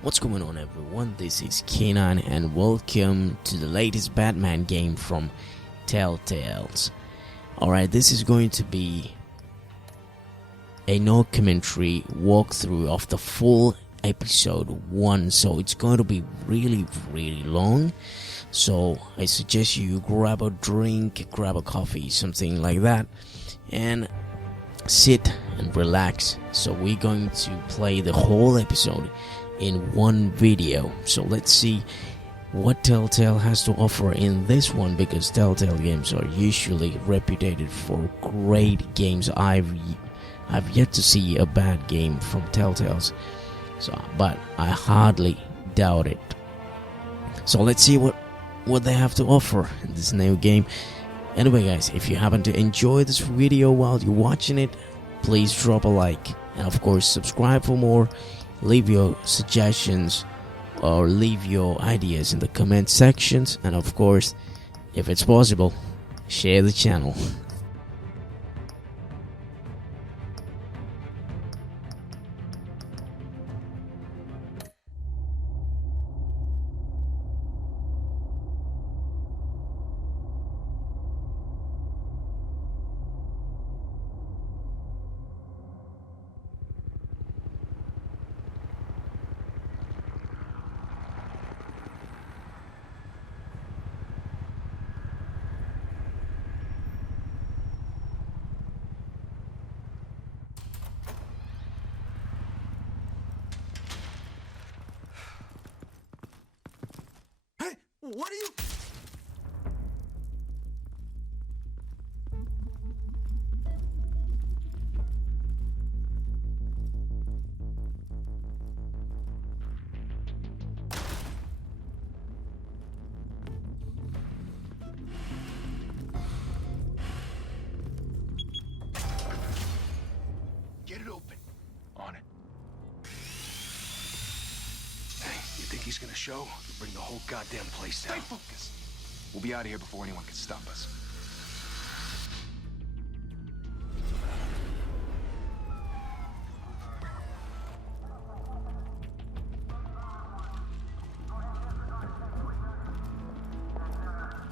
What's going on, everyone? This is Kenan and welcome to the latest Batman game from Telltale. Alright, this is going to be a no commentary walkthrough of the full episode 1, so it's going to be really long. So I suggest you grab a drink, grab a coffee, something like that, and sit and relax. So we're going to play the whole episode in one video. So let's see what Telltale has to offer in this one, because Telltale games are usually reputed for great games. I've yet to see a bad game from Telltales, but I hardly doubt it. So let's see what they have to offer in this new game. Anyway, guys, if you happen to enjoy this video while you're watching it, please drop a like, and of course subscribe for more. Leave your suggestions or leave your ideas in the comment sections, and of course, if it's possible, share the channel. What are you... Get it open. On it. Hey, you think he's gonna show? Bring the whole goddamn place down. Stay focused. We'll be out of here before anyone can stop us.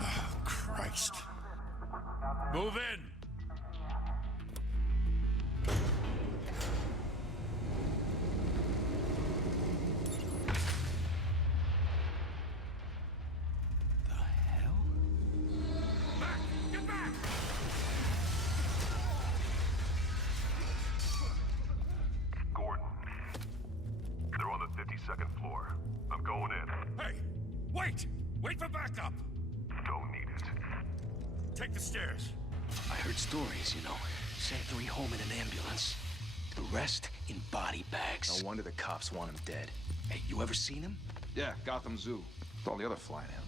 Oh, Christ. Move in! Second floor. I'm going in. Hey! Wait! Wait for backup! Don't need it. Take the stairs. I heard stories, you know. Sent 3 home in an ambulance. The rest in body bags. No wonder the cops want him dead. Hey, you ever seen him? Yeah, Gotham Zoo. With all the other flying animals.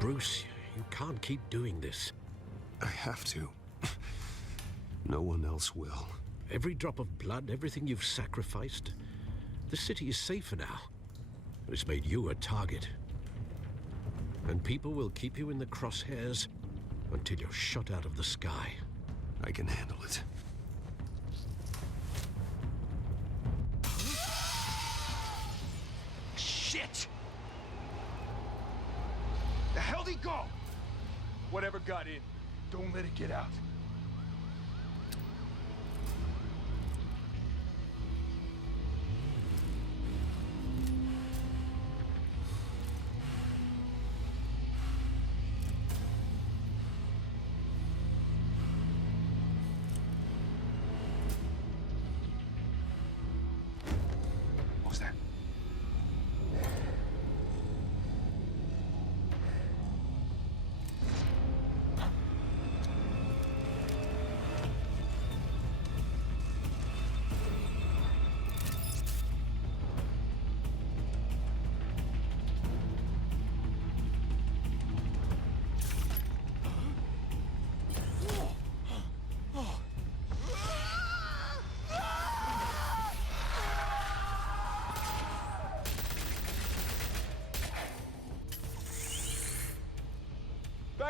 Bruce, you can't keep doing this. I have to. No one else will. Every drop of blood, everything you've sacrificed. The city is safer now. It's made you a target. And people will keep you in the crosshairs until you're shot out of the sky. I can handle it. Shit! The hell'd he go? Whatever got in, don't let it get out. What was that?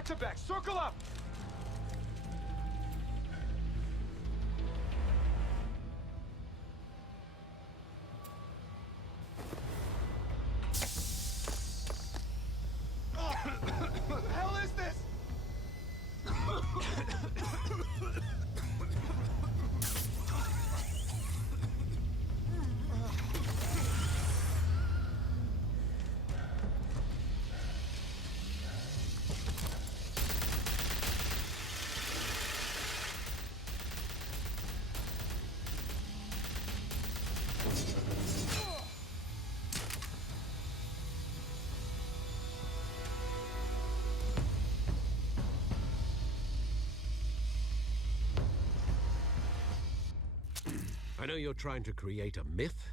Watch your back. Circle up. What the hell is this? I know you're trying to create a myth,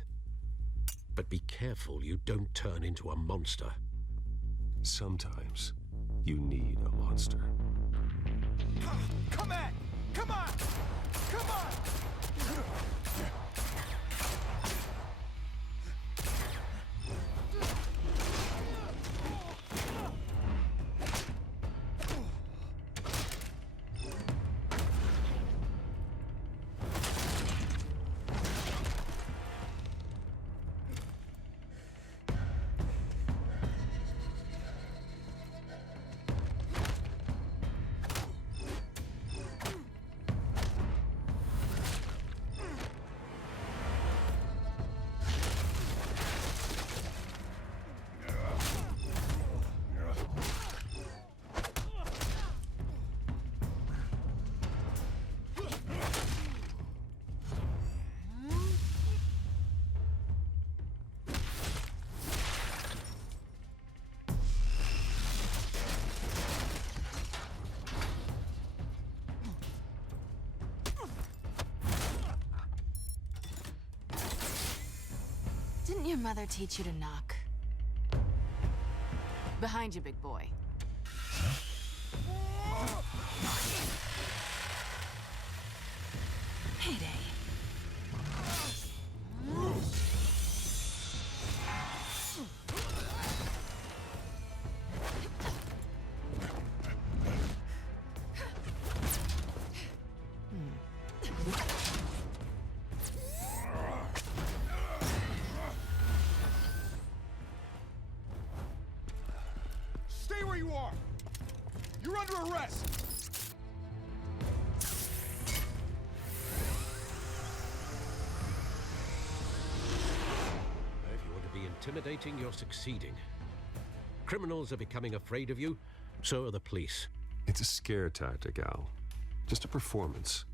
but be careful you don't turn into a monster. Sometimes you need a monster. Come at! Come on! Come on! Didn't your mother teach you to knock? Behind you, big boy. Payday. Stay where you are! You're under arrest! If you want to be intimidating, you're succeeding. Criminals are becoming afraid of you, so are the police. It's a scare tactic, Al. Just a performance.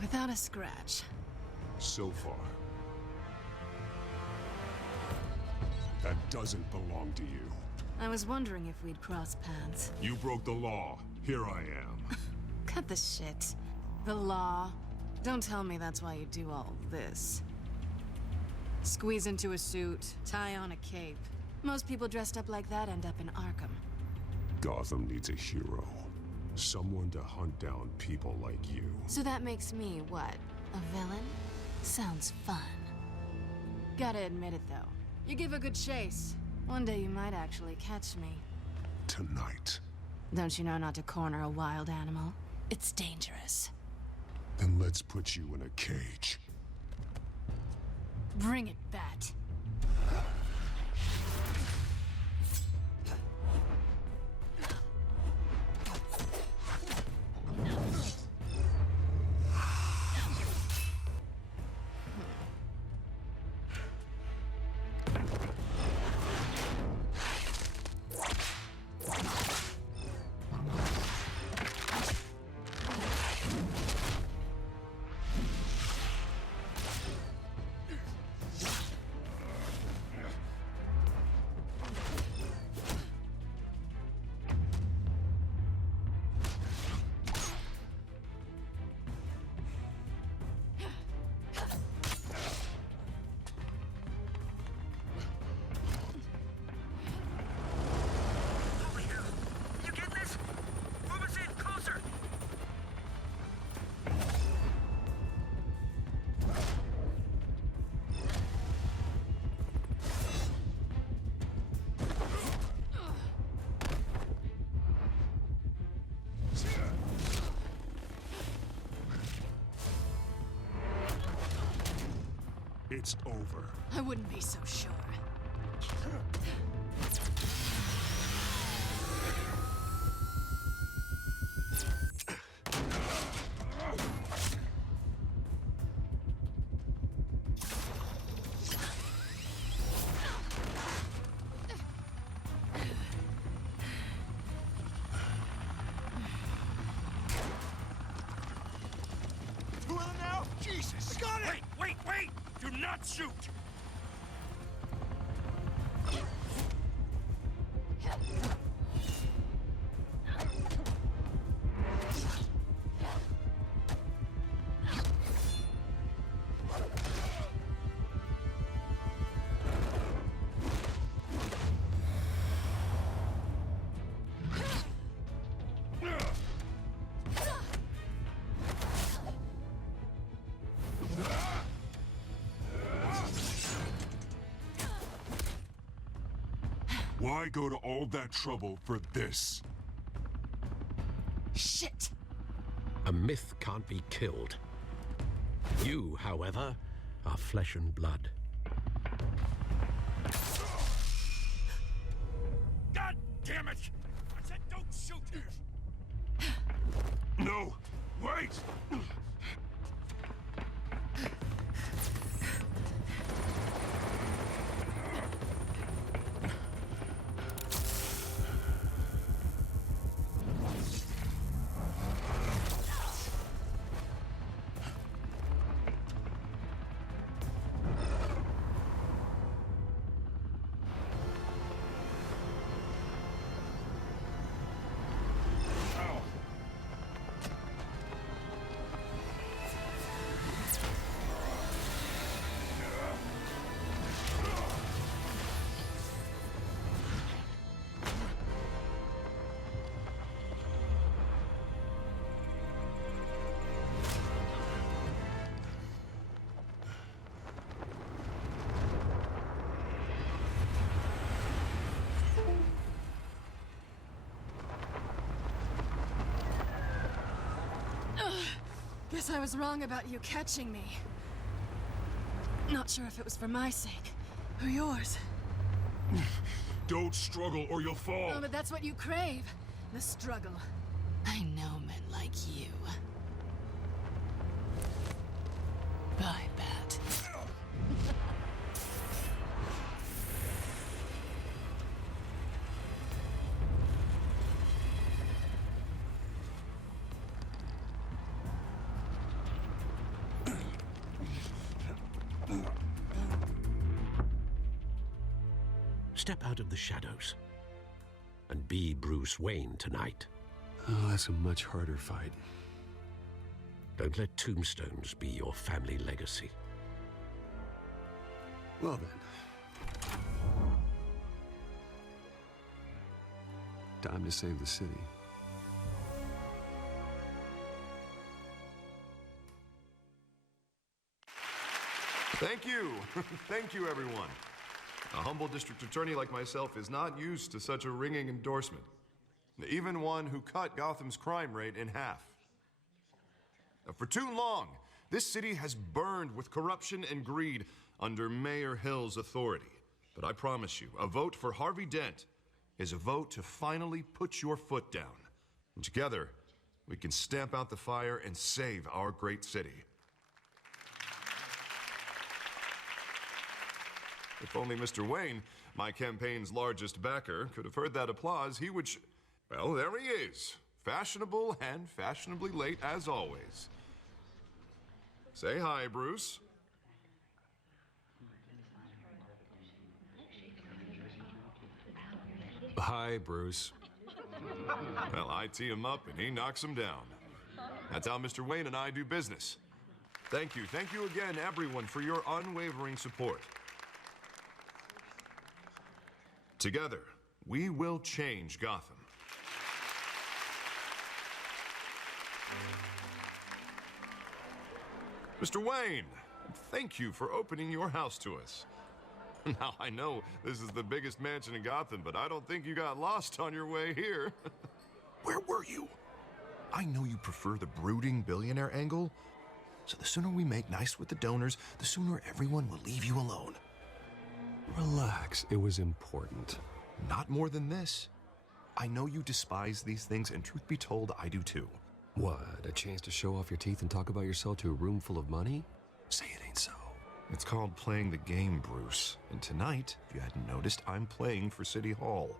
Without a scratch. So far. That doesn't belong to you. I was wondering if we'd cross paths. You broke the law. Here I am. Cut the shit. The law. Don't tell me that's why you do all this. Squeeze into a suit, tie on a cape. Most people dressed up like that end up in Arkham. Gotham needs a hero. Someone to hunt down people like you. So that makes me, what, a villain? Sounds fun. Gotta admit it, though. You give a good chase. One day you might actually catch me. Tonight. Don't you know not to corner a wild animal? It's dangerous. Then let's put you in a cage. Bring it, Bat. it's over. I wouldn't be so sure. Who are now? Jesus! Got it! Wait! Do not shoot! Why go to all that trouble for this? Shit! A myth can't be killed. You, however, are flesh and blood. God damn it! I said don't shoot! No! Wait! Guess I was wrong about you catching me. Not sure if it was for my sake or yours. Don't struggle or you'll fall! Oh, but that's what you crave. The struggle. I know men like you. Bye, Bat. Step out of the shadows and be Bruce Wayne tonight. Oh, that's a much harder fight. Don't let tombstones be your family legacy. Well then. Time to save the city. Thank you. Thank you, everyone. A humble district attorney like myself is not used to such a ringing endorsement. Even one who cut Gotham's crime rate in half. For too long, this city has burned with corruption and greed under Mayor Hill's authority. But I promise you, a vote for Harvey Dent is a vote to finally put your foot down. And together, we can stamp out the fire and save our great city. If only Mr. Wayne, my campaign's largest backer, could have heard that applause, he would well, there he is. Fashionable and fashionably late as always. Say hi, Bruce. Hi, Bruce. Well, I tee him up and he knocks him down. That's how Mr. Wayne and I do business. Thank you again, everyone, for your unwavering support. Together, we will change Gotham. Mr. Wayne, thank you for opening your house to us. Now, I know this is the biggest mansion in Gotham, but I don't think you got lost on your way here. Where were you? I know you prefer the brooding billionaire angle, So the sooner we make nice with the donors, the sooner everyone will leave you alone. Relax, it was important. Not more than this. I know you despise these things, and truth be told, I do too. What, a chance to show off your teeth and talk about yourself to a room full of money? Say it ain't so. It's called playing the game, Bruce. And tonight, if you hadn't noticed, I'm playing for City Hall.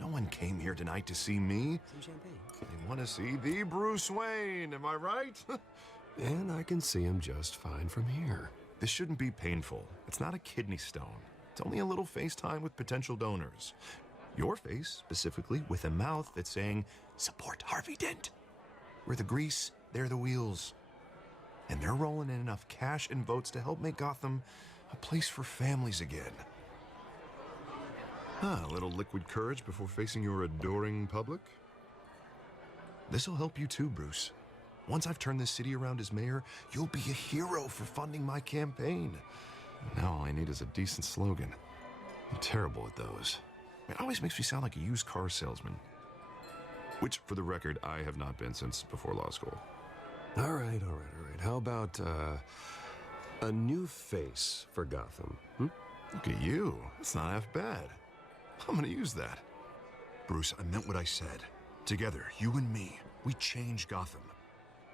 No one came here tonight to see me. Some champagne. They want to see the Bruce Wayne, am I right? And I can see him just fine from here. This shouldn't be painful. It's not a kidney stone. It's only a little FaceTime with potential donors. Your face, specifically, with a mouth that's saying, support Harvey Dent. We're the grease, they're the wheels. And they're rolling in enough cash and votes to help make Gotham a place for families again. A little liquid courage before facing your adoring public. This'll help you too, Bruce. Once I've turned this city around as mayor, you'll be a hero for funding my campaign. Now all I need is a decent slogan. I'm terrible at those. It always makes me sound like a used car salesman. Which, for the record, I have not been since before law school. All right. How about, a new face for Gotham? Look at you. That's not half bad. I'm gonna use that. Bruce, I meant what I said. Together, you and me, we change Gotham.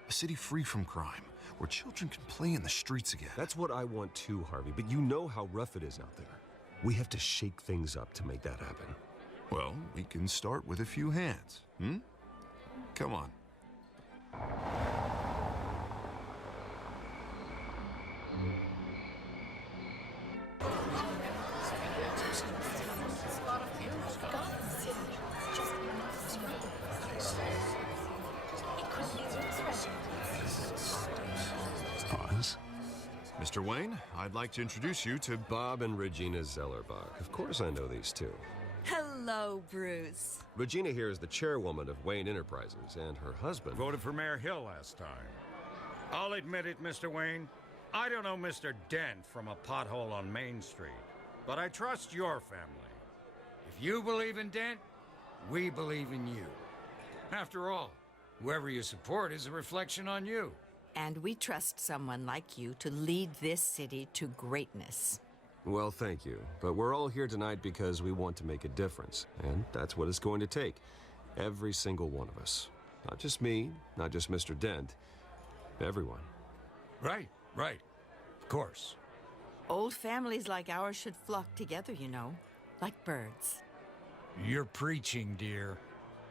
A city free from crime, where children can play in the streets again. That's what I want too, Harvey, but you know how rough it is out there. We have to shake things up to make that happen. Well, we can start with a few hands, Come on. Pause. Mr. Wayne, I'd like to introduce you to Bob and Regina Zellerbach. Of course I know these two. Hello, Bruce. Regina here is the chairwoman of Wayne Enterprises, and her husband... Voted for Mayor Hill last time. I'll admit it, Mr. Wayne. I don't know Mr. Dent from a pothole on Main Street, but I trust your family. If you believe in Dent, we believe in you. After all, whoever you support is a reflection on you. And we trust someone like you to lead this city to greatness. Well, thank you. But we're all here tonight because we want to make a difference. And that's what it's going to take. Every single one of us. Not just me, not just Mr. Dent. Everyone. Right. Of course. Old families like ours should flock together, you know, like birds. You're preaching, dear.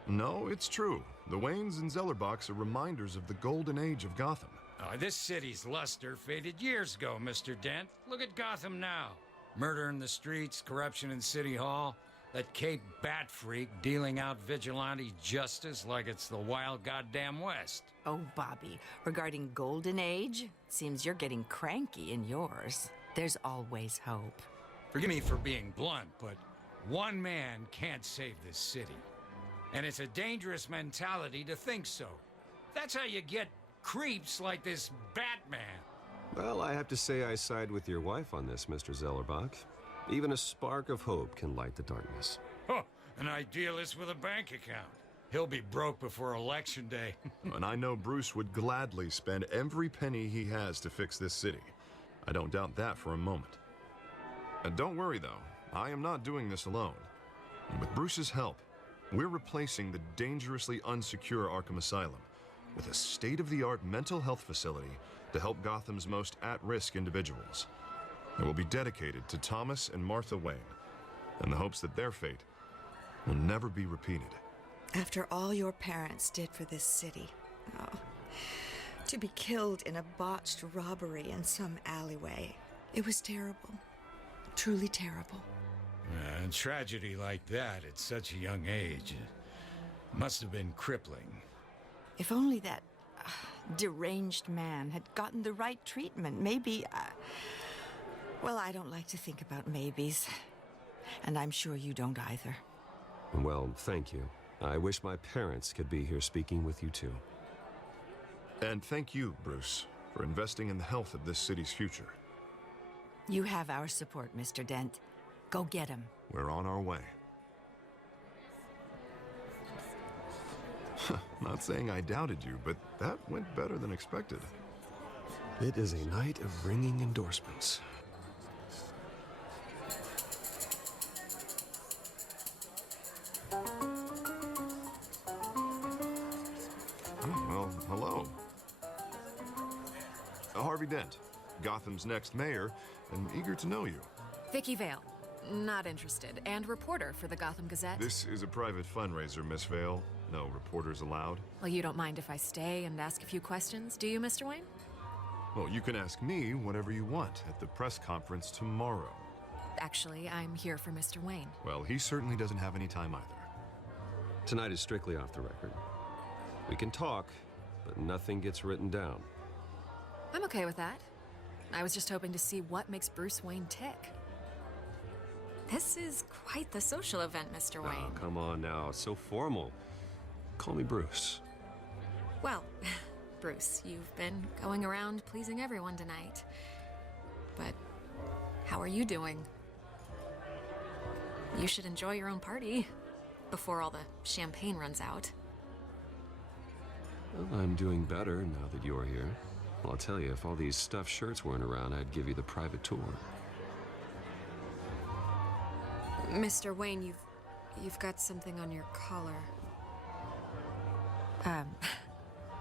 No, it's true. The Waynes and Zellerbachs are reminders of the golden age of Gotham. This city's luster faded years ago, Mr. Dent. Look at Gotham now. Murder in the streets, corruption in City Hall, that Cape Bat freak dealing out vigilante justice like it's the wild goddamn West. Oh, Bobby, regarding Golden Age, seems you're getting cranky in yours. There's always hope. Forgive me for being blunt, but one man can't save this city. And it's a dangerous mentality to think so. That's how you get creeps like this Batman. Well, I have to say I side with your wife on this, Mr. Zellerbach. Even a spark of hope can light the darkness. Oh, an idealist with a bank account. He'll be broke before Election Day. And I know Bruce would gladly spend every penny he has to fix this city. I don't doubt that for a moment. And don't worry, though. I am not doing this alone. And with Bruce's help, we're replacing the dangerously unsecure Arkham Asylum with a state-of-the-art mental health facility to help Gotham's most at-risk individuals. It will be dedicated to Thomas and Martha Wayne, in the hopes that their fate will never be repeated. After all your parents did for this city, to be killed in a botched robbery in some alleyway, it was terrible. Truly terrible. A tragedy like that at such a young age must have been crippling. If only that deranged man had gotten the right treatment, maybe... Well, I don't like to think about maybes. And I'm sure you don't either. Well, thank you. I wish my parents could be here speaking with you too. And thank you, Bruce, for investing in the health of this city's future. You have our support, Mr. Dent. Go get him. We're on our way. Not saying I doubted you, but that went better than expected. It is a night of ringing endorsements. Well, hello. Harvey Dent, Gotham's next mayor, and eager to know you. Vicky Vale. Not interested. And reporter for the Gotham Gazette. This is a private fundraiser, Miss Vale. No reporters allowed. Well, you don't mind if I stay and ask a few questions, do you, Mr. Wayne? Well, you can ask me whatever you want at the press conference tomorrow. Actually, I'm here for Mr. Wayne. Well, he certainly doesn't have any time either. Tonight is strictly off the record. We can talk, but nothing gets written down. I'm okay with that. I was just hoping to see what makes Bruce Wayne tick. This is quite the social event, Mr. Wayne. Oh, come on now. So formal. Call me Bruce. Well, Bruce, you've been going around pleasing everyone tonight. But how are you doing? You should enjoy your own party before all the champagne runs out. Well, I'm doing better now that you're here. Well, I'll tell you, if all these stuffed shirts weren't around, I'd give you the private tour. Mr. Wayne, you've got something on your collar.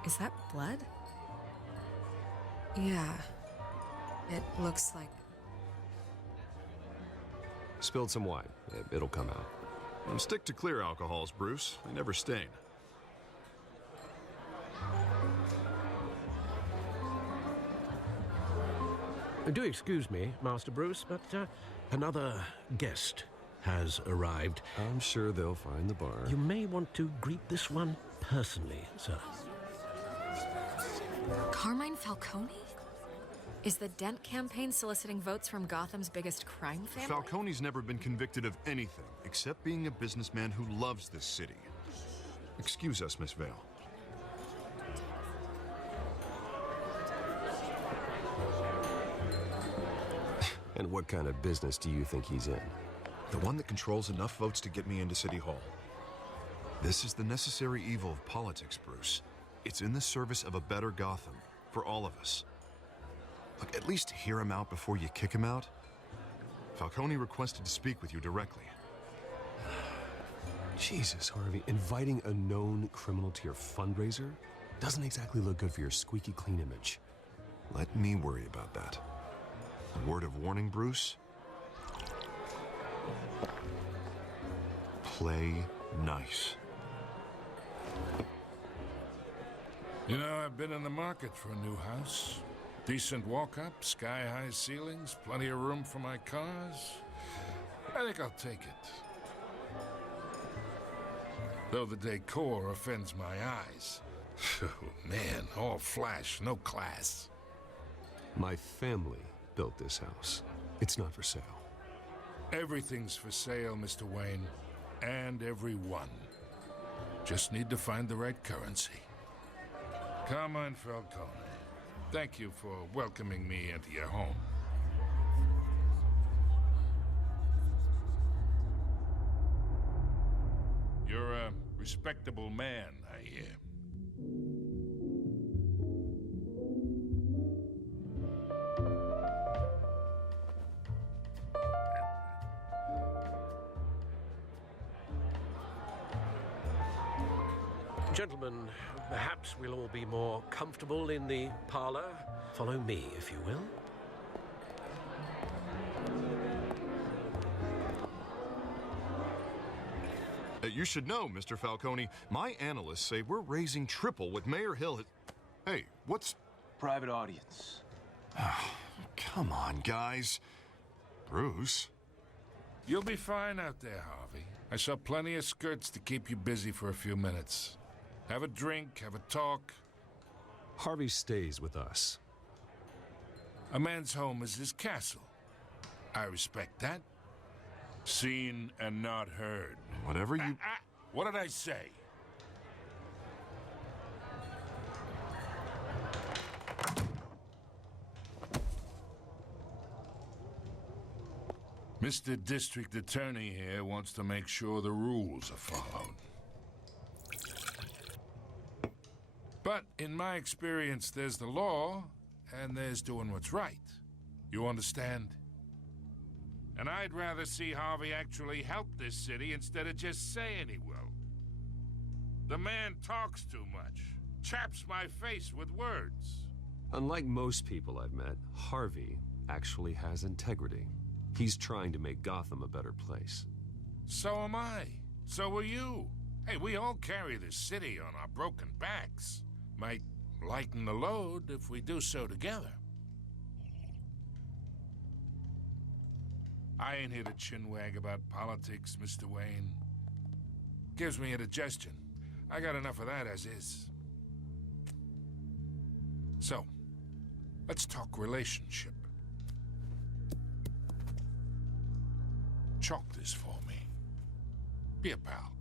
Is that blood? Yeah. It looks like... Spilled some wine. It'll come out. And stick to clear alcohols, Bruce. They never stain. Do excuse me, Master Bruce, but another guest has arrived. I'm sure they'll find the bar. You may want to greet this one personally, sir. Carmine Falcone? Is the Dent campaign soliciting votes from Gotham's biggest crime family? Falcone's never been convicted of anything except being a businessman who loves this city. Excuse us, Miss Vale. And what kind of business do you think he's in? The one that controls enough votes to get me into City Hall. This is the necessary evil of politics, Bruce. It's in the service of a better Gotham, for all of us. Look, at least hear him out before you kick him out. Falcone requested to speak with you directly. Jesus, Harvey, inviting a known criminal to your fundraiser doesn't exactly look good for your squeaky clean image. Let me worry about that. A word of warning, Bruce. Play nice. You know, I've been in the market for a new house. Decent walk-up, sky-high ceilings, plenty of room for my cars. I think I'll take it. Though the decor offends my eyes. Oh, man, all flash, no class. My family built this house. It's not for sale. Everything's for sale, Mr. Wayne. And everyone. Just need to find the right currency. Carmine Falcone, thank you for welcoming me into your home. You're a respectable man, I hear. Gentlemen, perhaps we'll all be more comfortable in the parlor. Follow me, if you will. You should know, Mr. Falcone, my analysts say we're raising triple what Mayor Hill had... Hey, what's... Private audience. Come on, guys. Bruce? You'll be fine out there, Harvey. I saw plenty of skirts to keep you busy for a few minutes. Have a drink, have a talk. Harvey stays with us. A man's home is his castle. I respect that. Seen and not heard. Whatever you... What did I say? Mr. District Attorney here wants to make sure the rules are followed. But in my experience, there's the law, and there's doing what's right. You understand? And I'd rather see Harvey actually help this city instead of just saying he will. The man talks too much, chaps my face with words. Unlike most people I've met, Harvey actually has integrity. He's trying to make Gotham a better place. So am I. So are you. Hey, we all carry this city on our broken backs. Might lighten the load if we do so together. I ain't here to chinwag about politics, Mr. Wayne. Gives me indigestion. I got enough of that as is. So, let's talk relationship. Chalk this for me. Be a pal.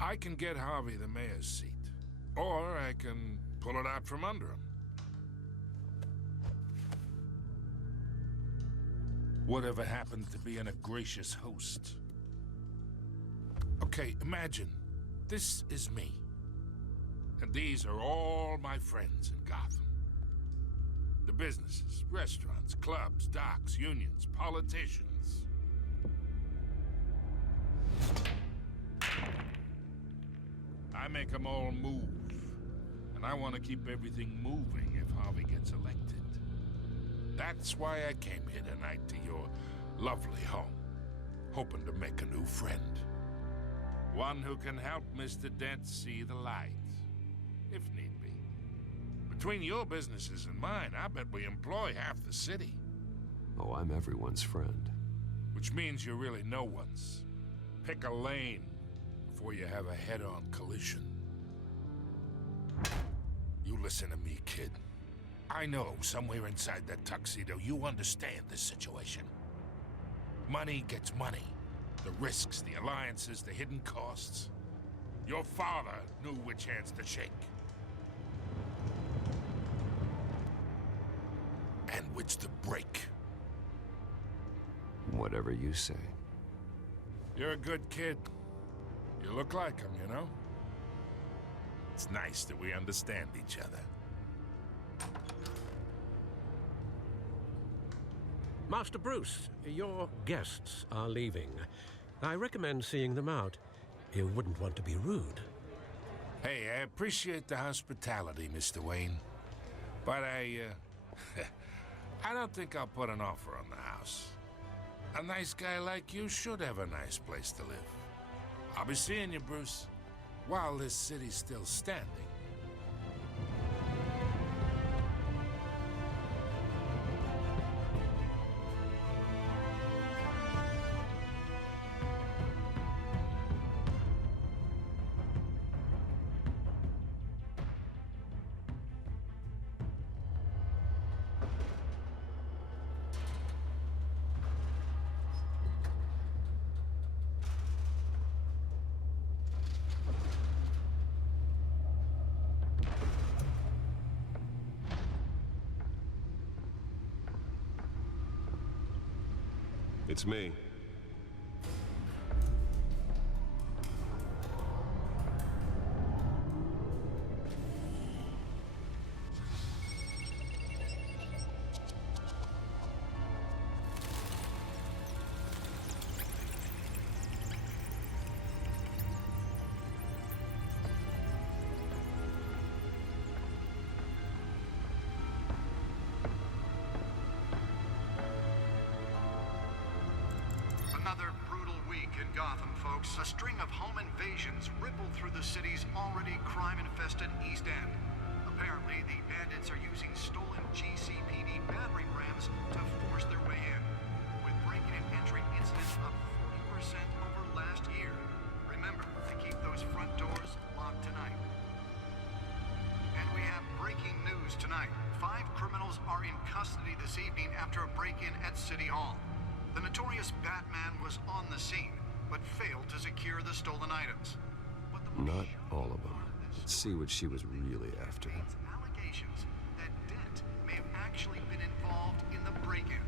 I can get Harvey the mayor's seat, or I can pull it out from under him. Whatever happened to being a gracious host? Okay, imagine this is me. And these are all my friends in Gotham. The businesses, restaurants, clubs, docks, unions, politicians. I make them all move. And I want to keep everything moving if Harvey gets elected. That's why I came here tonight to your lovely home, hoping to make a new friend. One who can help Mr. Dent see the light, if need be. Between your businesses and mine, I bet we employ half the city. Oh, I'm everyone's friend. Which means you're really no one's. Pick a lane before you have a head-on collision. You listen to me, kid. I know somewhere inside that tuxedo you understand this situation. Money gets money. The risks, the alliances, the hidden costs. Your father knew which hands to shake. And which to break. Whatever you say. You're a good kid. You look like him, you know? It's nice that we understand each other. Master Bruce, your guests are leaving. I recommend seeing them out. You wouldn't want to be rude. Hey, I appreciate the hospitality, Mr. Wayne. But I don't think I'll put an offer on the house. A nice guy like you should have a nice place to live. I'll be seeing you, Bruce, while this city's still standing. It's me. Another brutal week in Gotham, folks. A string of home invasions rippled through the city's already crime-infested East End. Apparently, the bandits are using stolen GCPD battering rams to force their way in, with break-in and entry incidents up 40% over last year. Remember to keep those front doors locked tonight. And we have breaking news tonight. 5 criminals are in custody this evening after a break-in at City Hall. The notorious Batman was on the scene, but failed to secure the stolen items. Not all of them. Let's see what she was really after. Allegations that Dent may have actually been involved in the break-in.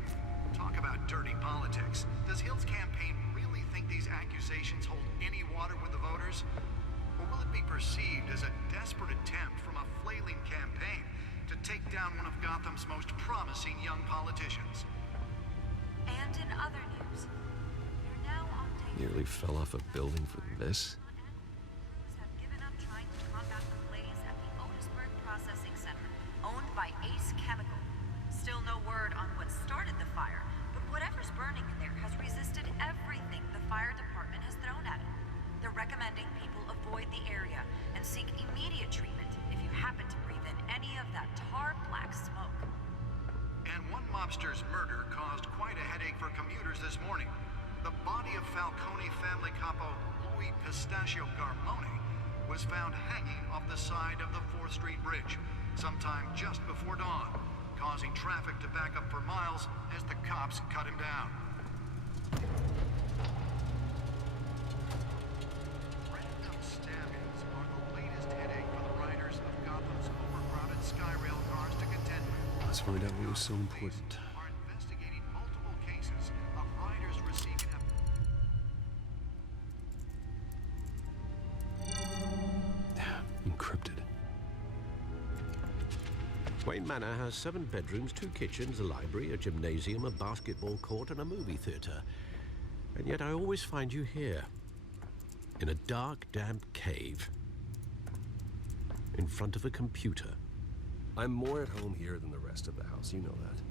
Talk about dirty politics. Does Hill's campaign really think these accusations hold any water with the voters? Or will it be perceived as a desperate attempt from a flailing campaign to take down one of Gotham's most promising young politicians. And in other news, you're now on day Nearly fell off a building for this? crews have given up trying to combat the blaze at the Otisburg Processing Center, owned by Ace Chemical. Still no word on what started the fire, but whatever's burning in there has resisted everything the fire department has thrown at it. They're recommending people avoid the area and seek immediate treatment if you happen to breathe in any of that tar black smoke. And one mobster's murder caused quite a headache for commuters this morning. The body of Falcone family capo Louis Pistachio Garmone was found hanging off the side of the 4th Street Bridge sometime just before dawn, causing traffic to back up for miles as the cops cut him down. Random stabbings are the latest headache for the riders of Gotham's overcrowded Skyrail cars to contend with. Let's find out what was so important. Are investigating multiple cases of riders receiving Encrypted. Wayne Manor has 7 bedrooms, 2 kitchens, a library, a gymnasium, a basketball court, and a movie theater. And yet I always find you here, in a dark, damp cave, in front of a computer. I'm more at home here than the rest of the house, you know that.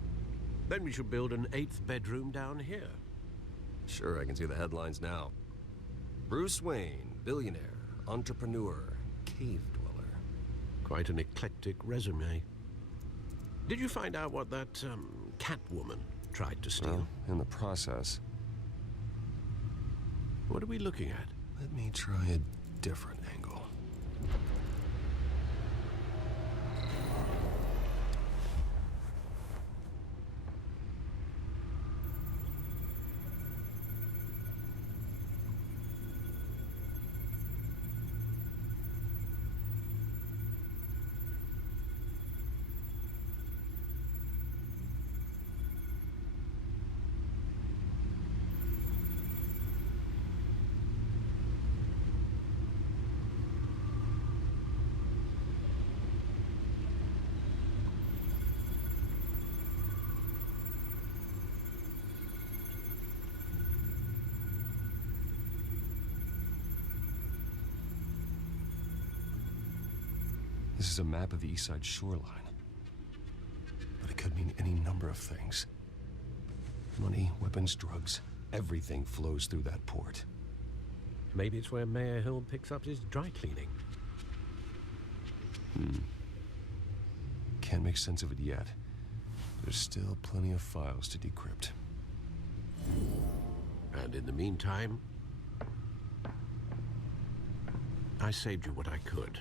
Then we should build an 8th bedroom down here. Sure, I can see the headlines now. Bruce Wayne, billionaire, entrepreneur, cave dweller. Quite an eclectic resume. Did you find out what that, Catwoman tried to steal? Well, in the process. What are we looking at? Let me try a different angle. This is a map of the East Side shoreline. But it could mean any number of things. Money, weapons, drugs, everything flows through that port. Maybe it's where Mayor Hill picks up his dry cleaning. Can't make sense of it yet. There's still plenty of files to decrypt. And in the meantime, I saved you what I could.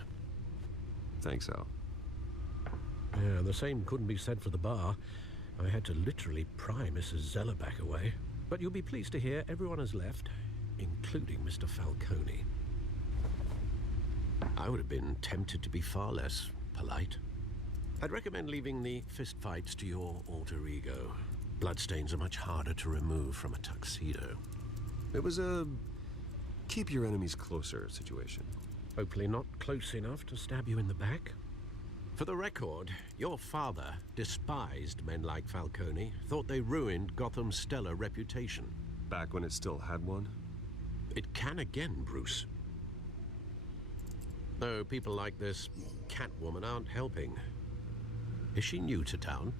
Thanks, Al. Yeah, the same couldn't be said for the bar. I had to literally pry Mrs. Zellerback away. But you'll be pleased to hear everyone has left, including Mr. Falcone. I would have been tempted to be far less polite. I'd recommend leaving the fistfights to your alter ego. Bloodstains are much harder to remove from a tuxedo. It was a keep your enemies closer situation. Hopefully not close enough to stab you in the back. For the record, your father despised men like Falcone, thought they ruined Gotham's stellar reputation. Back when it still had one? It can again, Bruce. Though people like this Catwoman aren't helping. Is she new to town?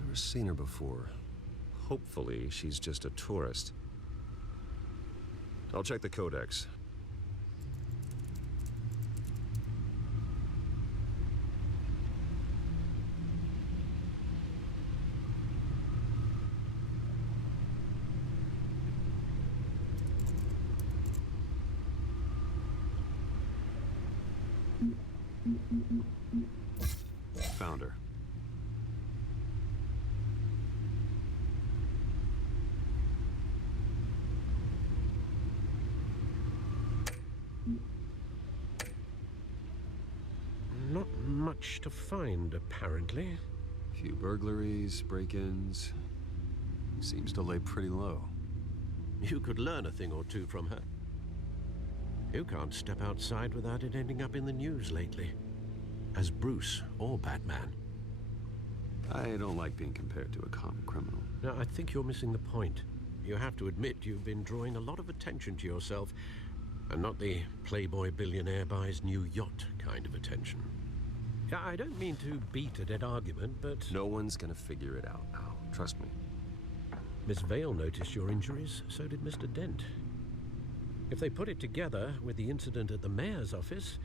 Never seen her before. Hopefully, she's just a tourist. I'll check the codex. Found her. Not much to find, apparently. Few burglaries, break-ins. Seems to lay pretty low. You could learn a thing or two from her. You can't step outside without it ending up in the news lately. As Bruce or Batman. I don't like being compared to a common criminal. No, I think you're missing the point. You have to admit you've been drawing a lot of attention to yourself, and not the playboy billionaire buys new yacht kind of attention. Yeah, I don't mean to beat a dead argument, but... No one's gonna figure it out now. Trust me. Miss Vale noticed your injuries, so did Mr. Dent. If they put it together with the incident at the mayor's office,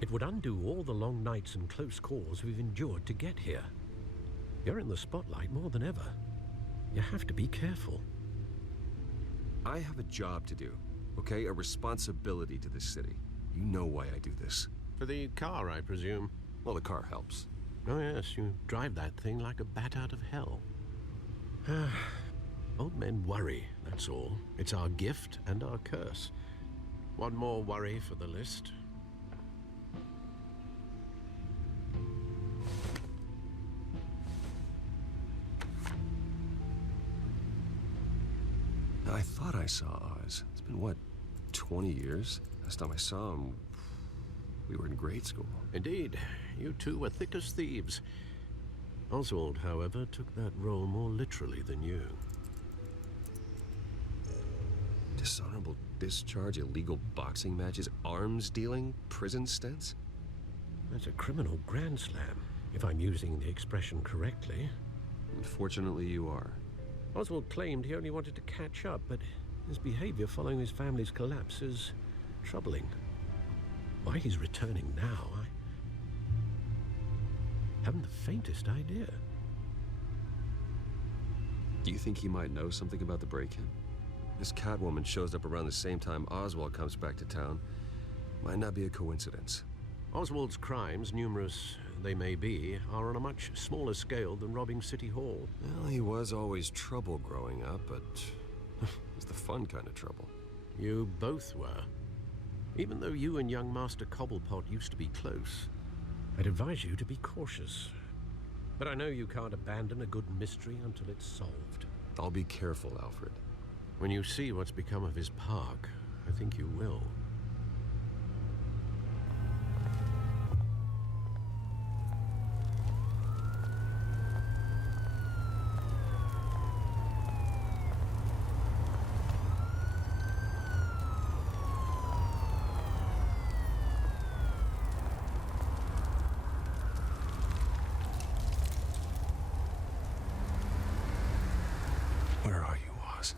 it would undo all the long nights and close calls we've endured to get here. You're in the spotlight more than ever. You have to be careful. I have a job to do, okay? A responsibility to this city. You know why I do this. For the car, I presume? Well, the car helps. Oh yes, you drive that thing like a bat out of hell. Old men worry, that's all. It's our gift and our curse. One more worry for the list. I thought I saw Oz. It's been, what, 20 years? Last time I saw him, we were in grade school. Indeed. You two were thick as thieves. Oswald, however, took that role more literally than you. Dishonorable discharge, illegal boxing matches, arms dealing, prison stints? That's a criminal grand slam, if I'm using the expression correctly. Unfortunately, you are. Oswald claimed he only wanted to catch up, but his behavior following his family's collapse is troubling. Why he's returning now, I haven't the faintest idea. Do you think he might know something about the break-in? This Catwoman shows up around the same time Oswald comes back to town. Might not be a coincidence. Oswald's crimes, numerous they may be, are on a much smaller scale than robbing City Hall. Well, he was always trouble growing up, but it was the fun kind of trouble. You both were. Even though you and young Master Cobblepot used to be close, I'd advise you to be cautious. But I know you can't abandon a good mystery until it's solved. I'll be careful, Alfred. When you see what's become of his park, I think you will. Where are you, Oz?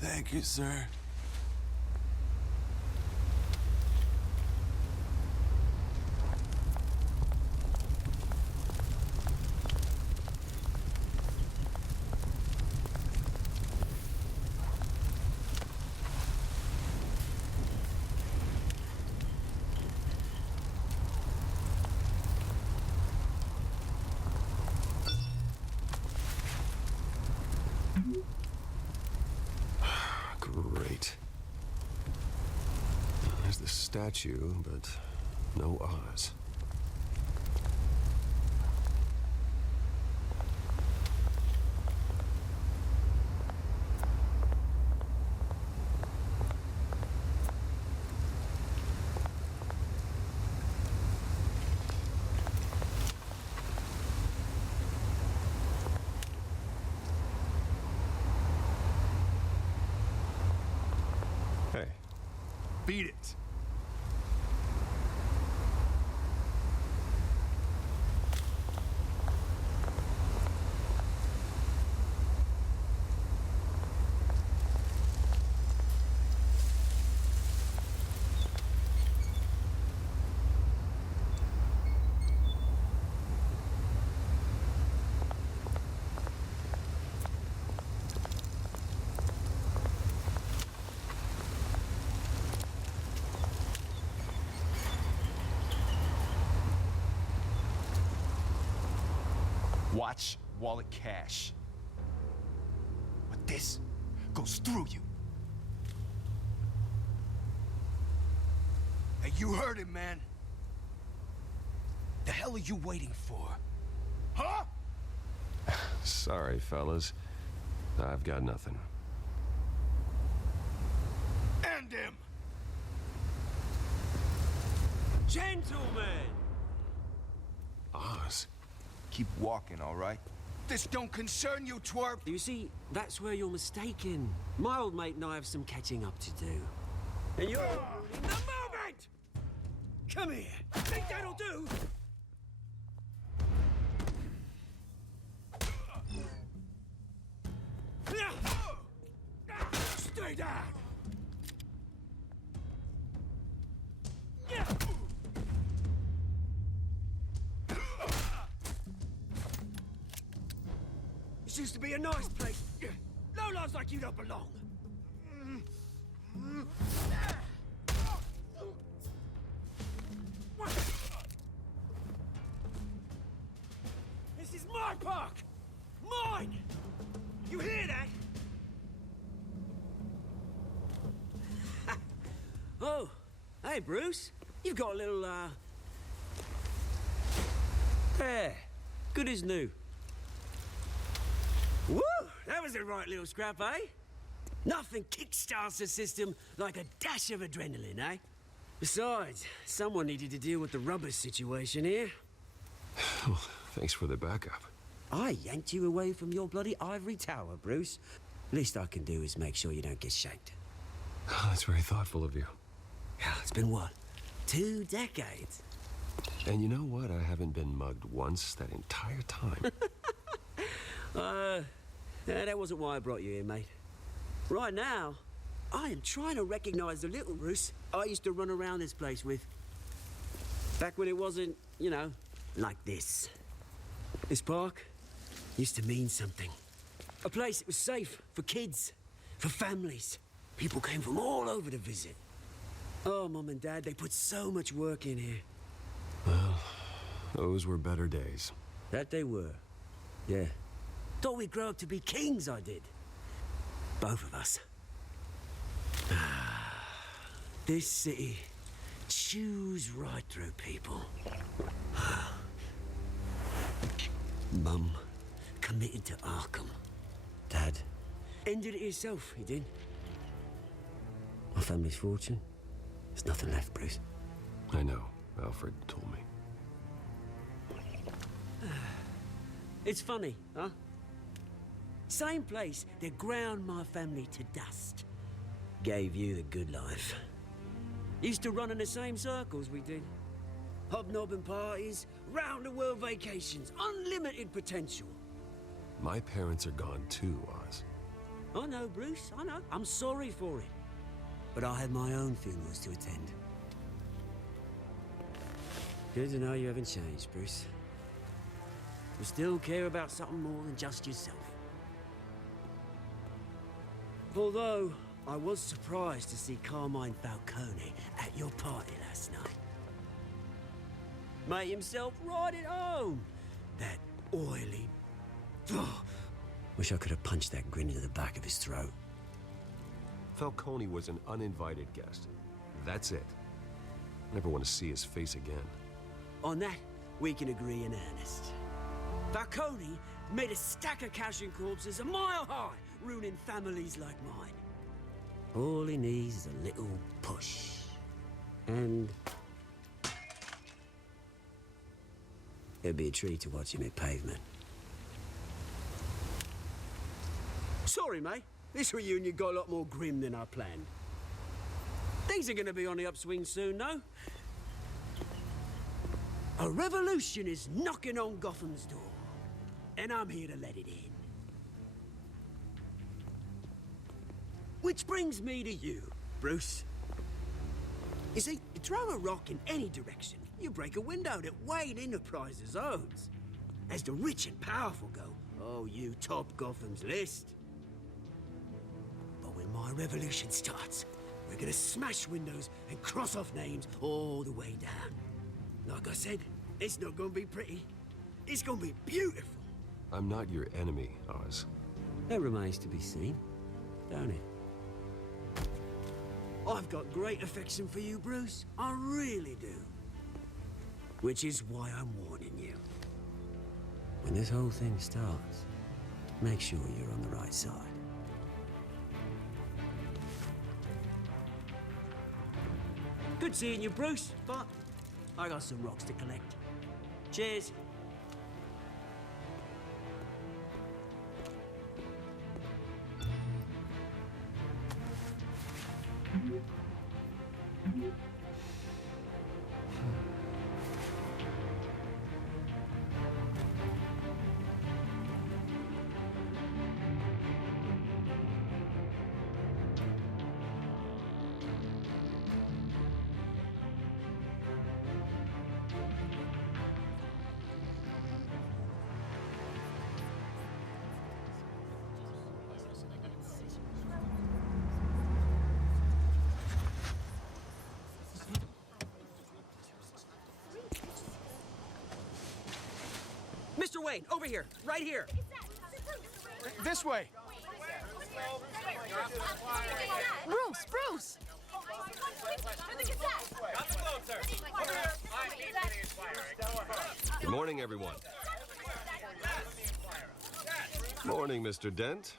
Thank you, sir. Great. There's the statue, but no Oz. Hey. Beat it. watch, wallet, cash. But this goes through you. Hey, you heard him, man. The hell are you waiting for? Huh? Sorry, fellas. I've got nothing. End him! Gentlemen! Oz. Keep walking, all right? This don't concern you, twerp! You see, that's where you're mistaken. My old mate and I have some catching up to do. And you're ruining the moment! Come here! Think that'll do? Stay down! This used to be a nice place. No lives like you don't belong. This is my park! Mine! You hear that? Oh, hey, Bruce. You've got a little, hair. Good as new. Woo! That was a right little scrap, eh? Nothing kickstarts the system like a dash of adrenaline, eh? Besides, someone needed to deal with the rubber situation here. Thanks for the backup. I yanked you away from your bloody ivory tower, Bruce. Least I can do is make sure you don't get shanked. That's very thoughtful of you. Yeah, it's been what? 2 decades? And you know what? I haven't been mugged once that entire time. That wasn't why I brought you here, mate. Right now, I am trying to recognize the little Bruce I used to run around this place with. Back when it wasn't, you know, like this. This park used to mean something. A place that was safe for kids, for families. People came from all over to visit. Oh, Mum and Dad, they put so much work in here. Well, those were better days. That they were. Yeah. Thought we'd grow up to be kings, I did. Both of us. This city chews right through people. Mum committed to Arkham. Dad ended it himself, he did. My family's fortune. There's nothing left, Bruce. I know. Alfred told me. It's funny, huh? Same place that ground my family to dust. Gave you the good life. Used to run in the same circles we did. Hobnobbing parties, round-the-world vacations, unlimited potential. My parents are gone too, Oz. I know, Bruce, I know. I'm sorry for it. But I had my own funerals to attend. Good to know you haven't changed, Bruce. You still care about something more than just yourself. Although, I was surprised to see Carmine Falcone at your party last night. Made himself right at home. That oily... Oh, wish I could have punched that grin into the back of his throat. Falcone was an uninvited guest. That's it. Never want to see his face again. On that, we can agree in earnest. Falcone made a stack of cashing corpses a mile high, ruining families like mine. All he needs is a little push. And... it'd be a treat to watch him hit pavement. Sorry, mate. This reunion got a lot more grim than I planned. Things are gonna be on the upswing soon, no? A revolution is knocking on Gotham's door. And I'm here to let it in. Which brings me to you, Bruce. You see, you throw a rock in any direction, you break a window that Wayne Enterprises owns. As the rich and powerful go, oh, you top Gotham's list. But when my revolution starts, we're gonna smash windows and cross off names all the way down. Like I said, it's not gonna be pretty. It's gonna be beautiful. I'm not your enemy, Oz. That remains to be seen, don't it? I've got great affection for you, Bruce. I really do. Which is why I'm warning you. When this whole thing starts, make sure you're on the right side. Good seeing you, Bruce, but I got some rocks to collect. Cheers. Mr. Wayne, over here, right here. This way. Bruce! Good morning, everyone. Morning, Mr. Dent.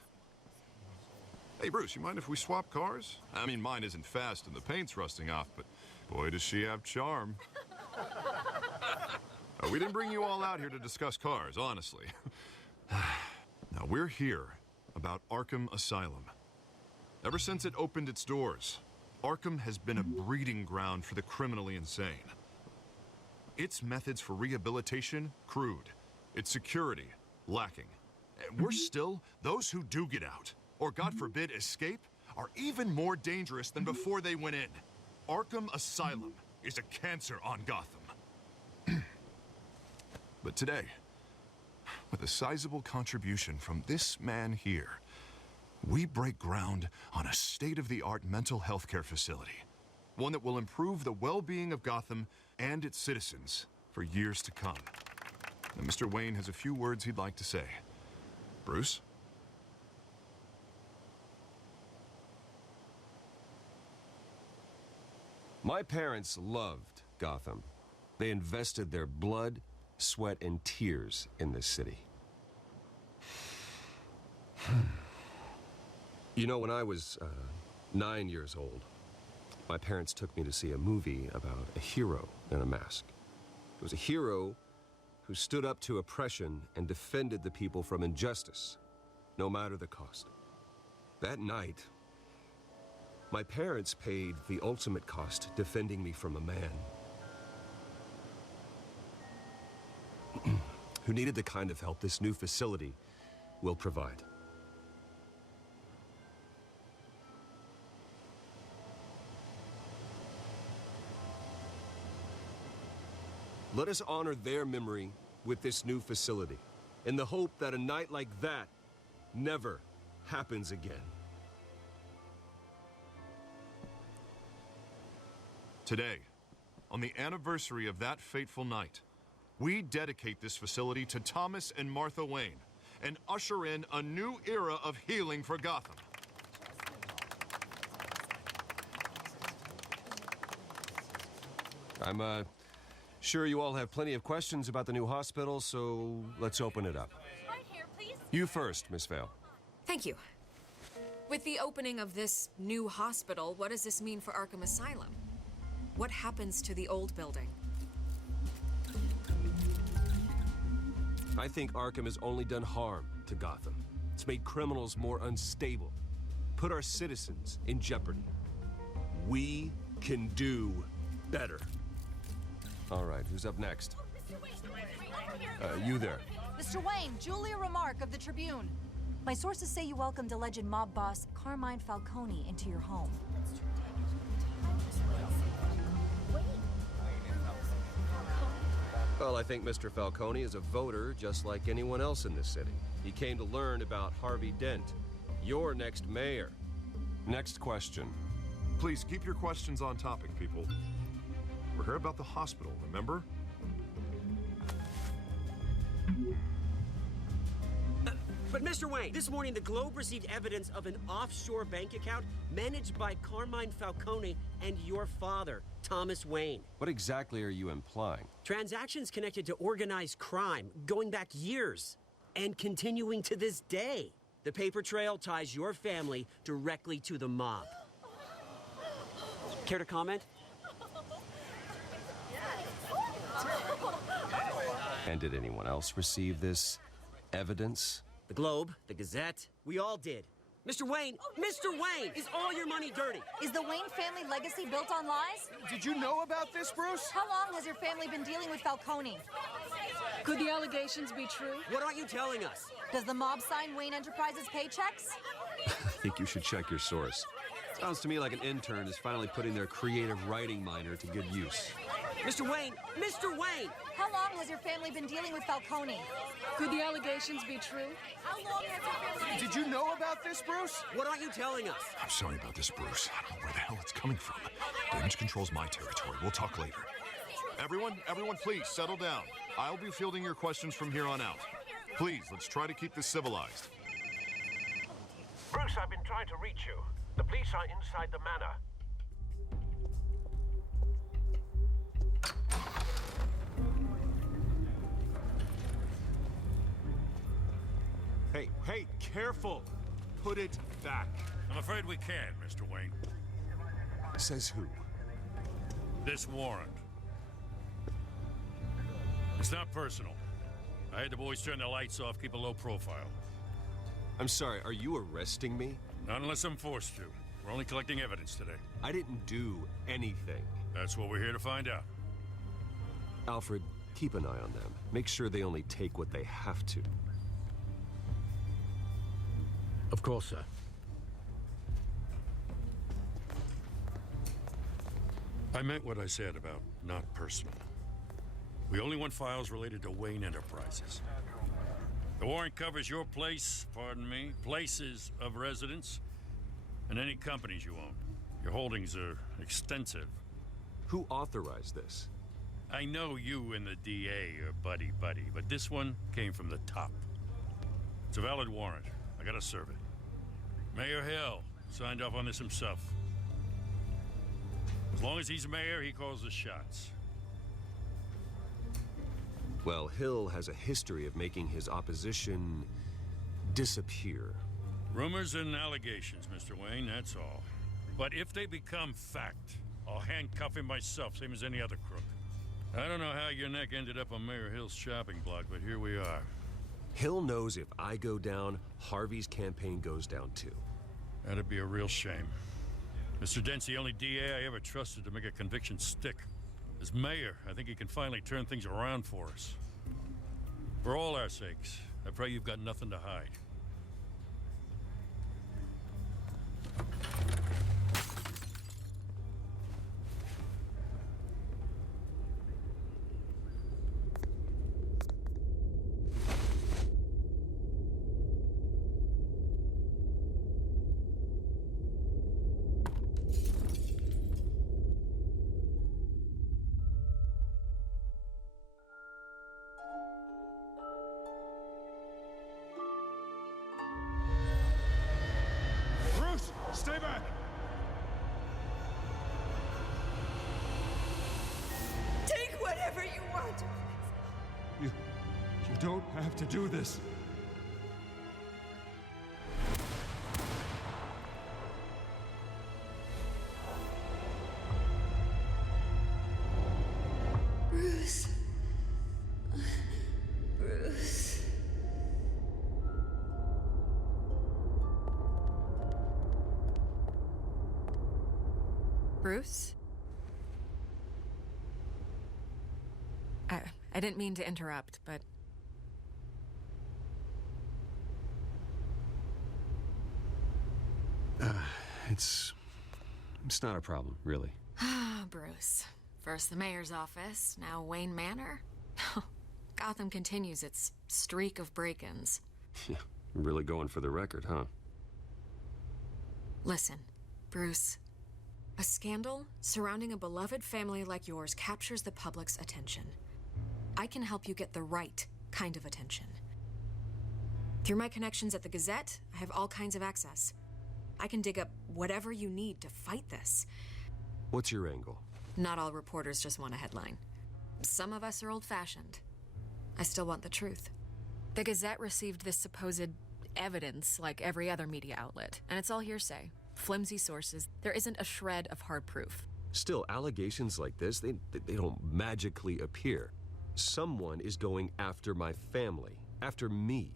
Hey, Bruce, you mind if we swap cars? I mean, mine isn't fast and the paint's rusting off, but boy, does she have charm. We didn't bring you all out here to discuss cars, honestly. Now, we're here about Arkham Asylum. Ever since it opened its doors, Arkham has been a breeding ground for the criminally insane. Its methods for rehabilitation, crude. Its security, lacking. And worse still, those who do get out, or God forbid, escape, are even more dangerous than before they went in. Arkham Asylum is a cancer on Gotham. But today, with a sizable contribution from this man here, we break ground on a state-of-the-art mental health care facility. One that will improve the well-being of Gotham and its citizens for years to come. And Mr. Wayne has a few words he'd like to say. Bruce? My parents loved Gotham. They invested their blood, sweat, and tears in this city. You know, when I was 9 years old, my parents took me to see a movie about a hero in a mask. It was a hero who stood up to oppression and defended the people from injustice, no matter the cost. That night, my parents paid the ultimate cost defending me from a man who needed the kind of help this new facility will provide. Let us honor their memory with this new facility, in the hope that a night like that never happens again. Today, on the anniversary of that fateful night, we dedicate this facility to Thomas and Martha Wayne and usher in a new era of healing for Gotham. I'm sure you all have plenty of questions about the new hospital, so let's open it up. Right here, please. You first, Miss Vale. Thank you. With the opening of this new hospital, what does this mean for Arkham Asylum? What happens to the old building? I think Arkham has only done harm to Gotham. It's made criminals more unstable, put our citizens in jeopardy. We can do better. All right, who's up next? You there. Mr. Wayne, Julia Remark of the Tribune. My sources say you welcomed alleged mob boss Carmine Falcone into your home. Well, I think Mr. Falcone is a voter just like anyone else in this city. He came to learn about Harvey Dent, your next mayor. Next question. Please keep your questions on topic, people. We're here about the hospital, remember? But Mr. Wayne, this morning the Globe received evidence of an offshore bank account managed by Carmine Falcone and your father, Thomas Wayne. What exactly are you implying? Transactions connected to organized crime going back years and continuing to this day. The paper trail ties your family directly to the mob. Care to comment? And did anyone else receive this evidence? The Globe, the Gazette, we all did. Mr. Wayne, Mr. Wayne, is all your money dirty? Is the Wayne family legacy built on lies? Did you know about this, Bruce? How long has your family been dealing with Falcone? Could the allegations be true? What aren't you telling us? Does the mob sign Wayne Enterprises paychecks? I think you should check your source. Sounds to me like an intern is finally putting their creative writing minor to good use. Mr. Wayne! Mr. Wayne! How long has your family been dealing with Falcone? Could the allegations be true? How long has your family... Did you know about this, Bruce? What aren't you telling us? I'm sorry about this, Bruce. I don't know where the hell it's coming from. Damage control's my territory. We'll talk later. Everyone, please settle down. I'll be fielding your questions from here on out. Please, let's try to keep this civilized. Bruce, I've been trying to reach you. The police are inside the manor. Hey, careful. Put it back. I'm afraid we can't, Mr. Wayne. Says who? This warrant. It's not personal. I had the boys turn the lights off, keep a low profile. I'm sorry, are you arresting me? Not unless I'm forced to. We're only collecting evidence today. I didn't do anything. That's what we're here to find out. Alfred, keep an eye on them. Make sure they only take what they have to. Of course, sir. I meant what I said about not personal. We only want files related to Wayne Enterprises. The warrant covers your place, pardon me, places of residence, and any companies you own. Your holdings are extensive. Who authorized this? I know you and the DA are buddy-buddy, but this one came from the top. It's a valid warrant. I gotta serve it. Mayor Hill signed off on this himself. As long as he's mayor, he calls the shots. Well, Hill has a history of making his opposition disappear. Rumors and allegations, Mr. Wayne, that's all. But if they become fact, I'll handcuff him myself, same as any other crook. I don't know how your neck ended up on Mayor Hill's chopping block, but here we are. Hill knows if I go down, Harvey's campaign goes down too. That'd be a real shame. Mr. Dent's the only DA I ever trusted to make a conviction stick. As mayor, I think he can finally turn things around for us. For all our sakes, I pray you've got nothing to hide. Stay back! Take whatever you want. You don't have to do this. Bruce. Bruce. Bruce? I didn't mean to interrupt, but... It's not a problem, really. Bruce. First the mayor's office, now Wayne Manor. Gotham continues its streak of break-ins. Yeah, really going for the record, huh? Listen, Bruce. A scandal surrounding a beloved family like yours captures the public's attention. I can help you get the right kind of attention. Through my connections at the Gazette, I have all kinds of access. I can dig up whatever you need to fight this. What's your angle? Not all reporters just want a headline. Some of us are old-fashioned. I still want the truth. The Gazette received this supposed evidence like every other media outlet, and it's all hearsay. Flimsy sources. There isn't a shred of hard proof. Still, allegations like this, they don't magically appear. Someone is going after my family, after me.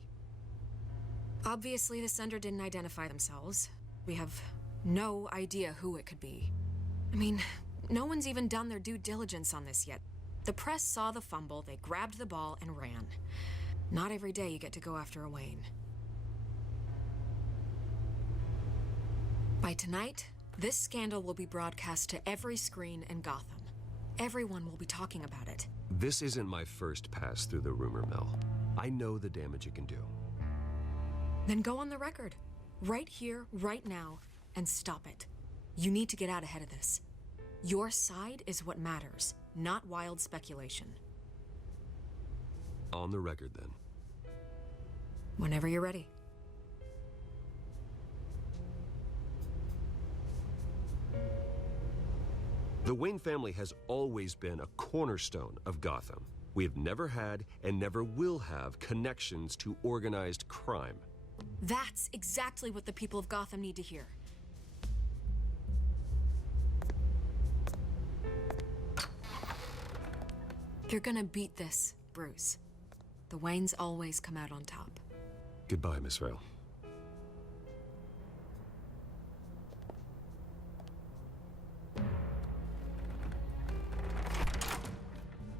Obviously, the sender didn't identify themselves. We have no idea who it could be. I mean, no one's even done their due diligence on this yet. The press saw the fumble, they grabbed the ball and ran. Not every day you get to go after a Wayne. By tonight, this scandal will be broadcast to every screen in Gotham. Everyone will be talking about it. This isn't my first pass through the rumor mill. I know the damage it can do. Then go on the record. Right here, right now, and stop it. You need to get out ahead of this. Your side is what matters, not wild speculation. On the record, then. Whenever you're ready. The Wayne family has always been a cornerstone of Gotham. We have never had and never will have connections to organized crime. That's exactly what the people of Gotham need to hear. You're gonna beat this, Bruce. The Waynes always come out on top. Goodbye, Miss Vale.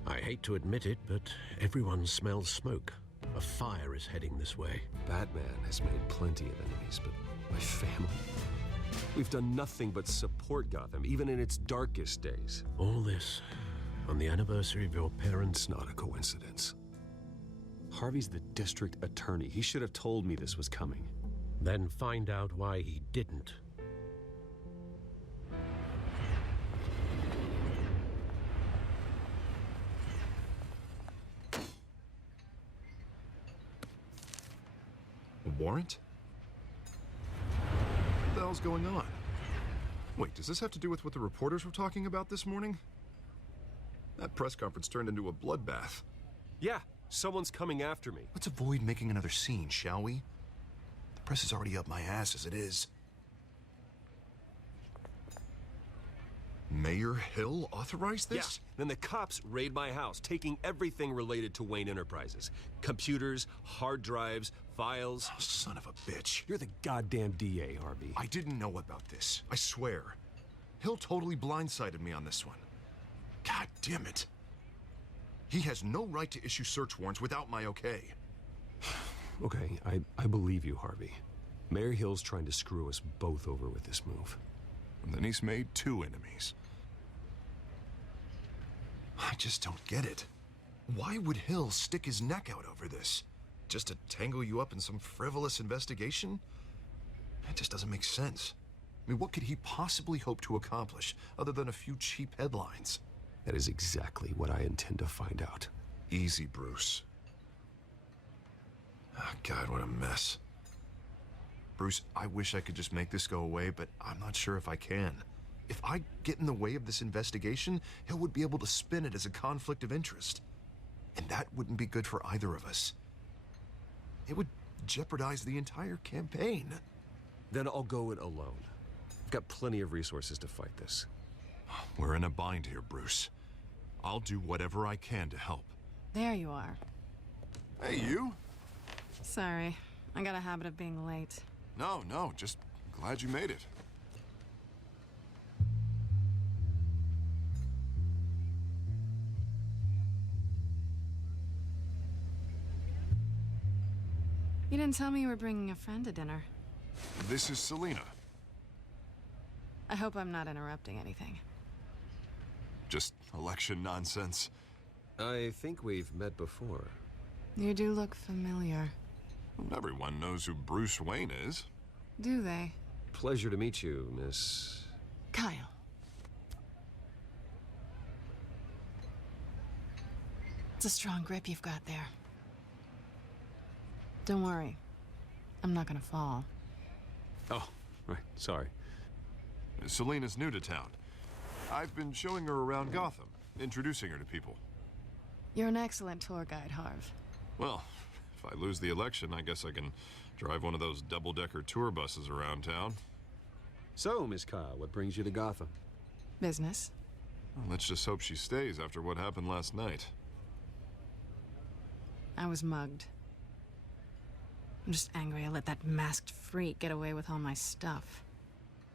I hate to admit it, but everyone smells smoke. A fire is heading this way. Batman has made plenty of enemies, but my family? We've done nothing but support Gotham, even in its darkest days. All this on the anniversary of your parents'. Not a coincidence. Harvey's the district attorney. He should have told me this was coming. Then find out why he didn't. A warrant? What the hell's going on? Wait, does this have to do with what the reporters were talking about this morning? That press conference turned into a bloodbath. Yeah, someone's coming after me. Let's avoid making another scene, shall we? The press is already up my ass as it is. Mayor Hill authorized this? Yeah, then the cops raid my house, taking everything related to Wayne Enterprises. Computers, hard drives, files. Oh, son of a bitch. You're the goddamn DA, Harvey. I didn't know about this. I swear. Hill totally blindsided me on this one. God damn it. He has no right to issue search warrants without my okay. Okay, I believe you, Harvey. Mayor Hill's trying to screw us both over with this move. And then he's made two enemies. I just don't get it. Why would Hill stick his neck out over this? Just to tangle you up in some frivolous investigation? That just doesn't make sense. I mean, what could he possibly hope to accomplish other than a few cheap headlines? That is exactly what I intend to find out. Easy, Bruce. Oh, God, what a mess. Bruce, I wish I could just make this go away, but I'm not sure if I can. If I get in the way of this investigation, Hill would be able to spin it as a conflict of interest. And that wouldn't be good for either of us. It would jeopardize the entire campaign. Then I'll go it alone. I've got plenty of resources to fight this. We're in a bind here, Bruce. I'll do whatever I can to help. There you are. Hey, you? Sorry, I got a habit of being late. No, just glad you made it. You didn't tell me you were bringing a friend to dinner. This is Selena. I hope I'm not interrupting anything. Just election nonsense. I think we've met before. You do look familiar. Everyone knows who Bruce Wayne is. Do they? Pleasure to meet you, Miss... Kyle. It's a strong grip you've got there. Don't worry. I'm not gonna fall. Oh, right, sorry. Selena's new to town. I've been showing her around Gotham, introducing her to people. You're an excellent tour guide, Harv. Well, if I lose the election, I guess I can drive one of those double-decker tour buses around town. So, Miss Kyle, what brings you to Gotham? Business. Well, let's just hope she stays after what happened last night. I was mugged. I'm just angry I let that masked freak get away with all my stuff.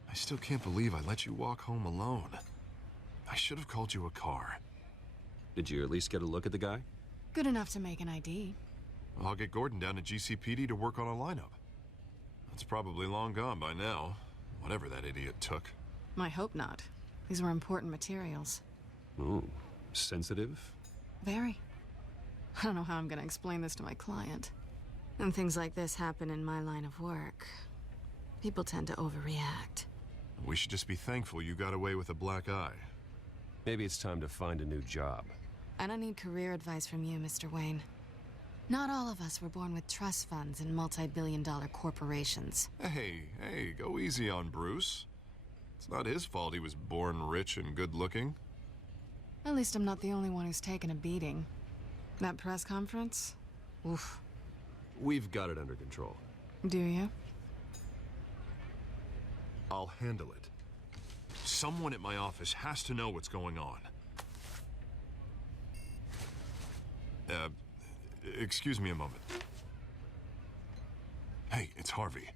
I still can't believe I let you walk home alone. I should have called you a car. Did you at least get a look at the guy? Good enough to make an ID. I'll get Gordon down to GCPD to work on a lineup. That's probably long gone by now, whatever that idiot took. I hope not. These were important materials. Ooh, sensitive? Very. I don't know how I'm gonna explain this to my client. When things like this happen in my line of work, people tend to overreact. We should just be thankful you got away with a black eye. Maybe it's time to find a new job. I don't need career advice from you, Mr. Wayne. Not all of us were born with trust funds and multi-billion-dollar corporations. Hey, go easy on Bruce. It's not his fault he was born rich and good-looking. At least I'm not the only one who's taken a beating. That press conference? Oof. We've got it under control. Do you? I'll handle it. Someone at my office has to know what's going on. Excuse me a moment. Hey, it's Harvey.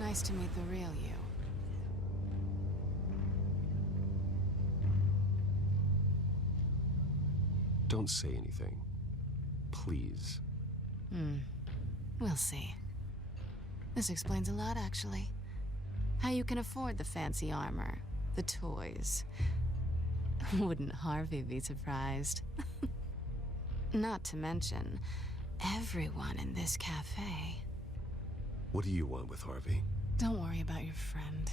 Nice to meet the real you. Don't say anything. Please. We'll see. This explains a lot, actually. How you can afford the fancy armor, the toys. Wouldn't Harvey be surprised? Not to mention, everyone in this cafe. What do you want with Harvey? Don't worry about your friend.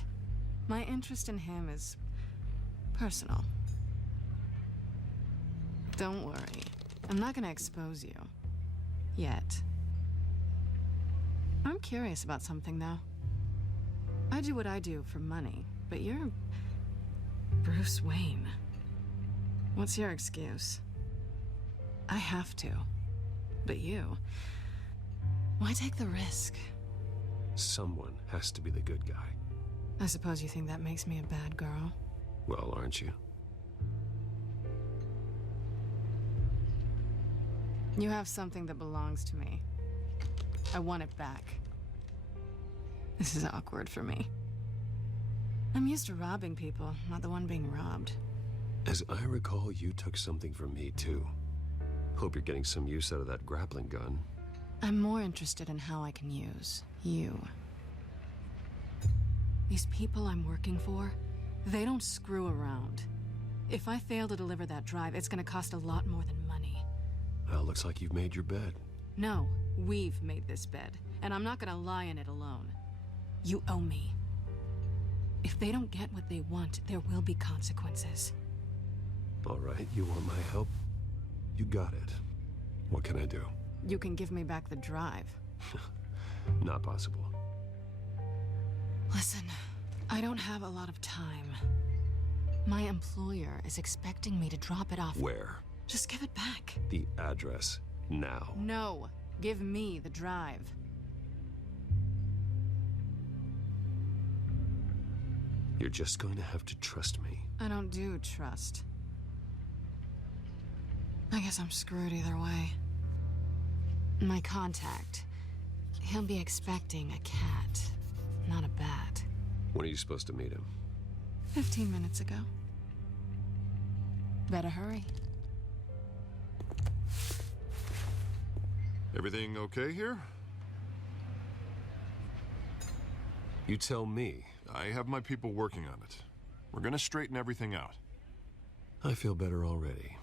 My interest in him is personal. Don't worry. I'm not gonna expose you. Yet. I'm curious about something, though. I do what I do for money, but you're Bruce Wayne. What's your excuse? I have to. But you... why take the risk? Someone has to be the good guy. I suppose you think that makes me a bad girl. Well, aren't you? You have something that belongs to me. I want it back. This is awkward for me. I'm used to robbing people, not the one being robbed. As I recall, you took something from me, too. Hope you're getting some use out of that grappling gun. I'm more interested in how I can use you. These people I'm working for, they don't screw around. If I fail to deliver that drive, it's gonna cost a lot more than money. Well, looks like you've made your bed. No, we've made this bed, and I'm not gonna lie in it alone. You owe me. If they don't get what they want, there will be consequences. All right, you want my help? You got it. What can I do? You can give me back the drive. Not possible. Listen, I don't have a lot of time. My employer is expecting me to drop it off. Where? Just give it back. The address, now. No, give me the drive. You're just going to have to trust me. I don't do trust. I guess I'm screwed either way. My contact, he'll be expecting a cat, not a bat. When are you supposed to meet him? 15 minutes ago. Better hurry. Everything okay here? You tell me. I have my people working on it. We're gonna straighten everything out. I feel better already.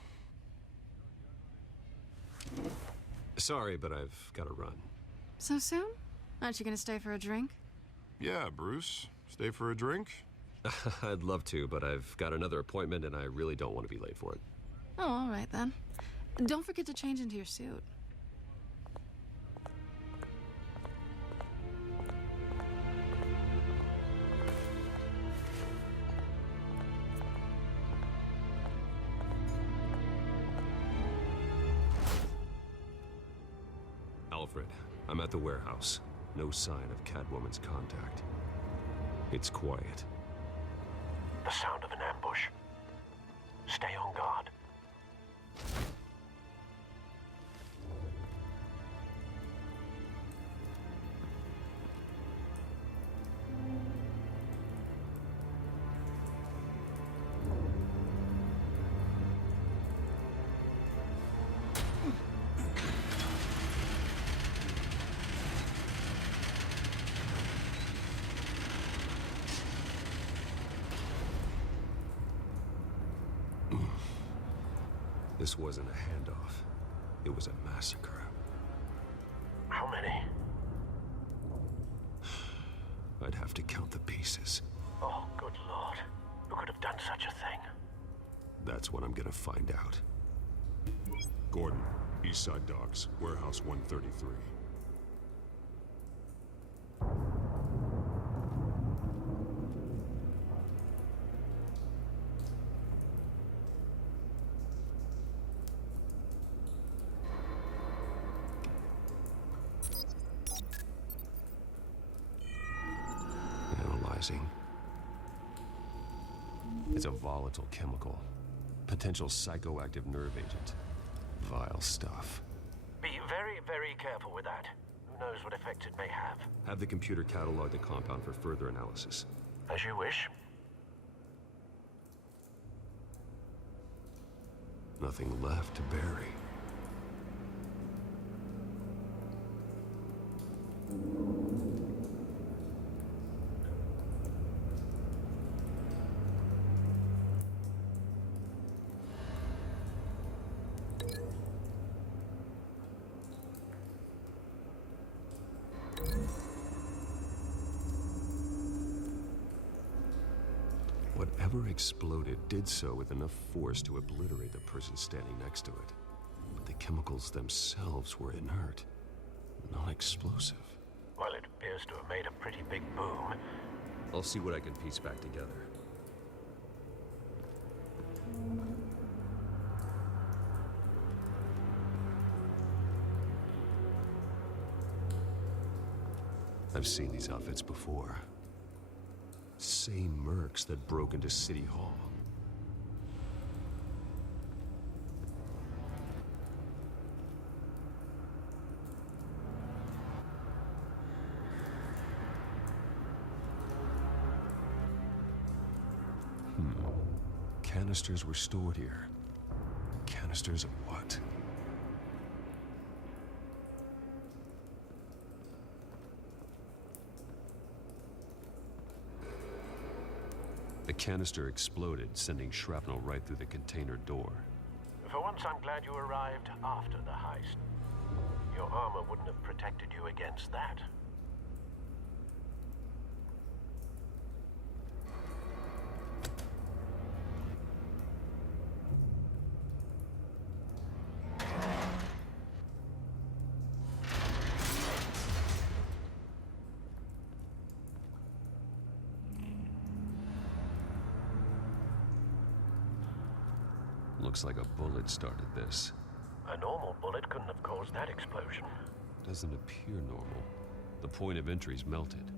Sorry, but I've got to run. So soon? Aren't you gonna stay for a drink? Yeah, Bruce. Stay for a drink? I'd love to, but I've got another appointment and I really don't want to be late for it. Oh, all right then. Don't forget to change into your suit. Alfred, I'm at the warehouse. No sign of Catwoman's contact. It's quiet. The sound of an ambush. Stay on guard. This wasn't a handoff. It was a massacre. How many? I'd have to count the pieces. Oh, good lord. Who could have done such a thing? That's what I'm gonna find out. Gordon, East Side Docks, Warehouse 133. Analyzing. It's a volatile chemical. Potential psychoactive nerve agent. Vile stuff. Be very, very careful with that. Who knows what effects it may have. Have the computer catalog the compound for further analysis. As you wish. Nothing left to bury. Whatever exploded did so with enough force to obliterate the person standing next to it. But the chemicals themselves were inert, not explosive. Well, it appears to have made a pretty big boom. I'll see what I can piece back together. I've seen these outfits before. Same mercs that broke into City Hall. Canisters were stored here. Canisters of what? The canister exploded, sending shrapnel right through the container door. For once, I'm glad you arrived after the heist. Your armor wouldn't have protected you against that. Looks like a bullet started this. A normal bullet couldn't have caused that explosion. Doesn't appear normal. The point of entry's melted.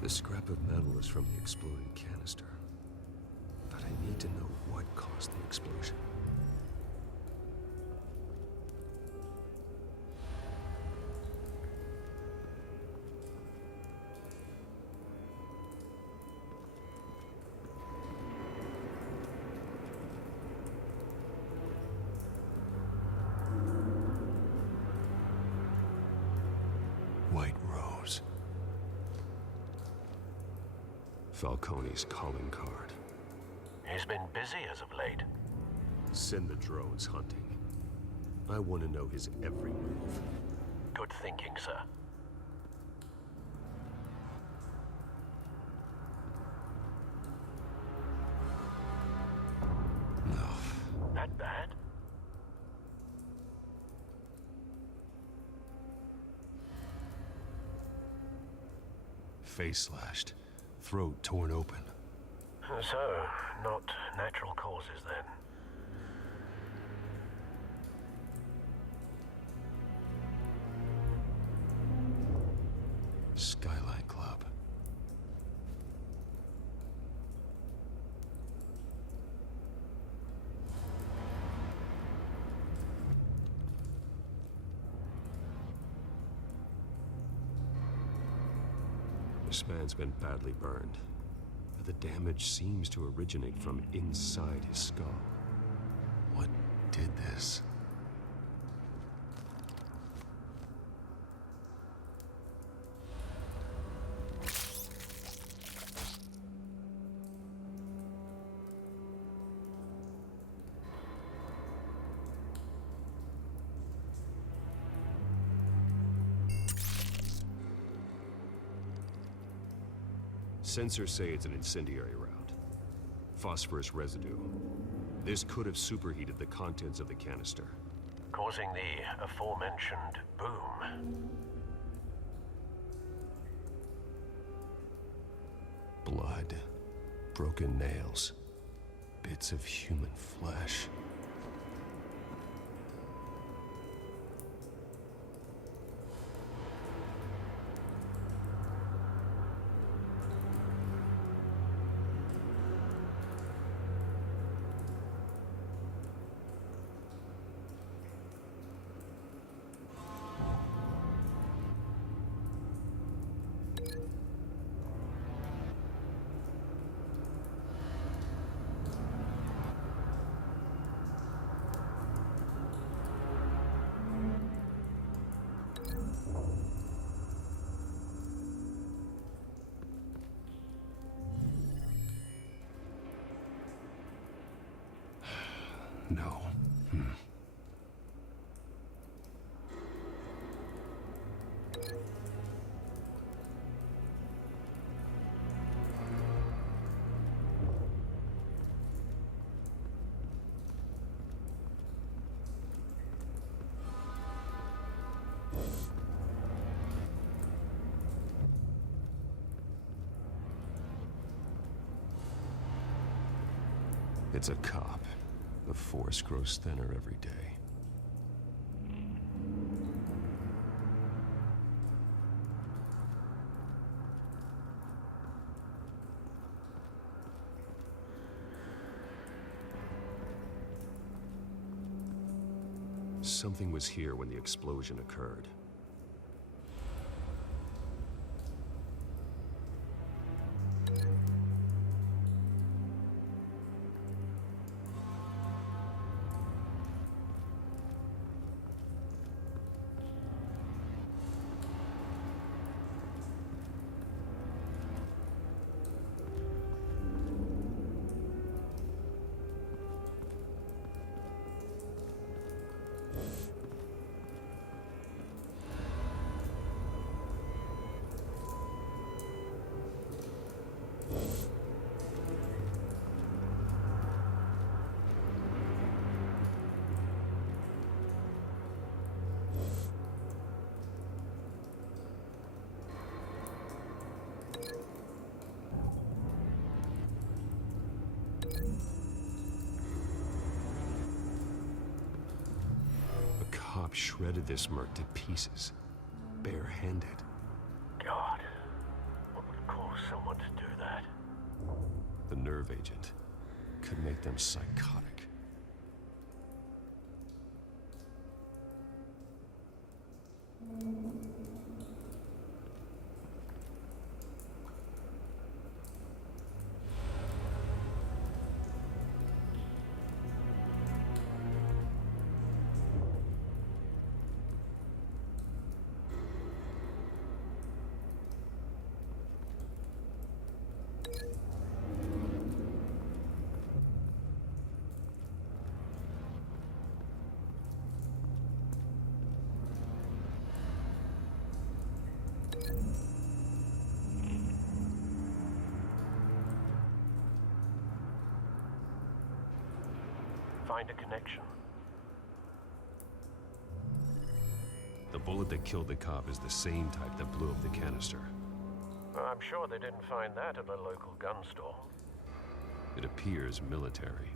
The scrap of metal is from the exploded canister. But I need to know what caused the explosion. Falcone's calling card. He's been busy as of late. Send the drones hunting. I want to know his every move. Good thinking, sir. No. That bad? Face slashed. Throat torn open. So, not natural causes then. Skyline Club. This man's been badly burned, but the damage seems to originate from inside his skull. What did this? Sensors say it's an incendiary round. Phosphorus residue. This could have superheated the contents of the canister. Causing the aforementioned boom. Blood. Broken nails. Bits of human flesh. No. It's a cop. The force grows thinner every day. Something was here when the explosion occurred. Shredded this merc to pieces, barehanded. God, what would cause someone to do that? The nerve agent could make them psychotic. find a connection? The bullet that killed the cop is the same type that blew up the canister. I'm sure they didn't find that at a local gun store. It appears military.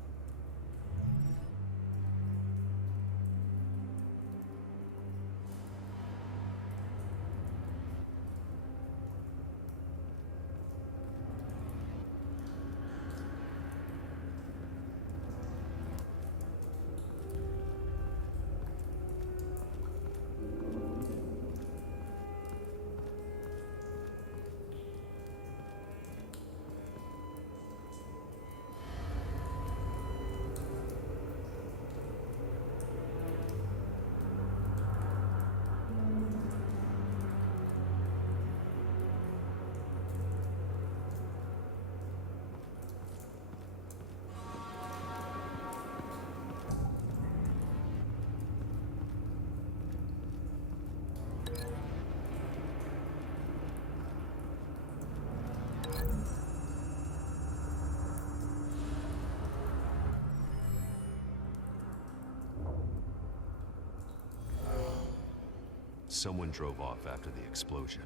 Someone drove off after the explosion.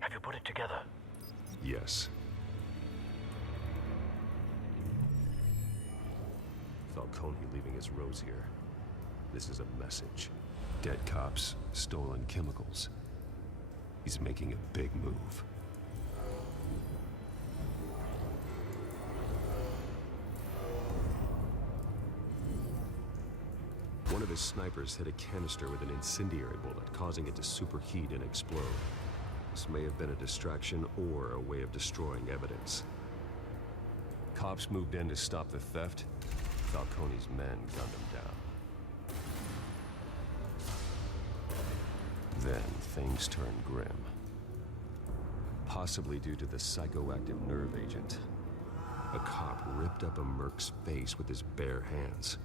Have you put it together? Yes. Falcone leaving his rose here. This is a message. Dead cops, stolen chemicals. He's making a big move. One of his snipers hit a canister with an incendiary bullet, causing it to superheat and explode. This may have been a distraction or a way of destroying evidence. Cops moved in to stop the theft. Falcone's men gunned him down. Then things turned grim. Possibly due to the psychoactive nerve agent. A cop ripped up a merc's face with his bare hands.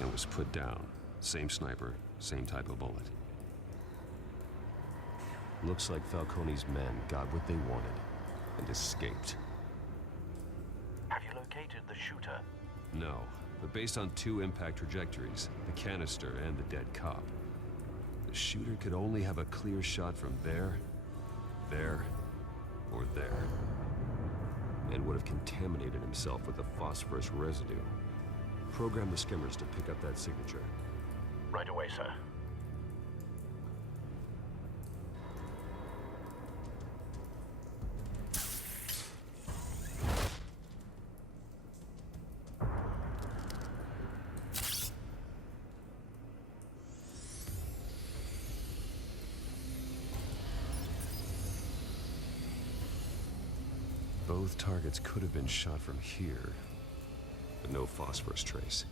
And was put down. Same sniper, same type of bullet. Looks like Falcone's men got what they wanted and escaped. Have you located the shooter? No, but based on two impact trajectories, the canister and the dead cop, the shooter could only have a clear shot from there, or there, and would have contaminated himself with the phosphorus residue. Program the skimmers to pick up that signature. Right away, sir. Both targets could have been shot from here, but no phosphorus trace.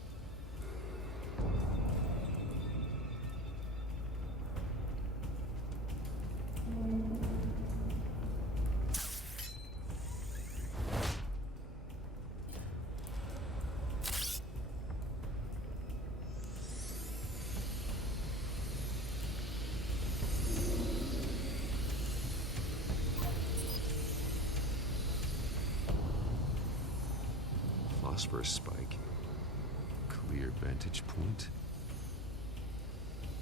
Phosphorus spike. Clear vantage point.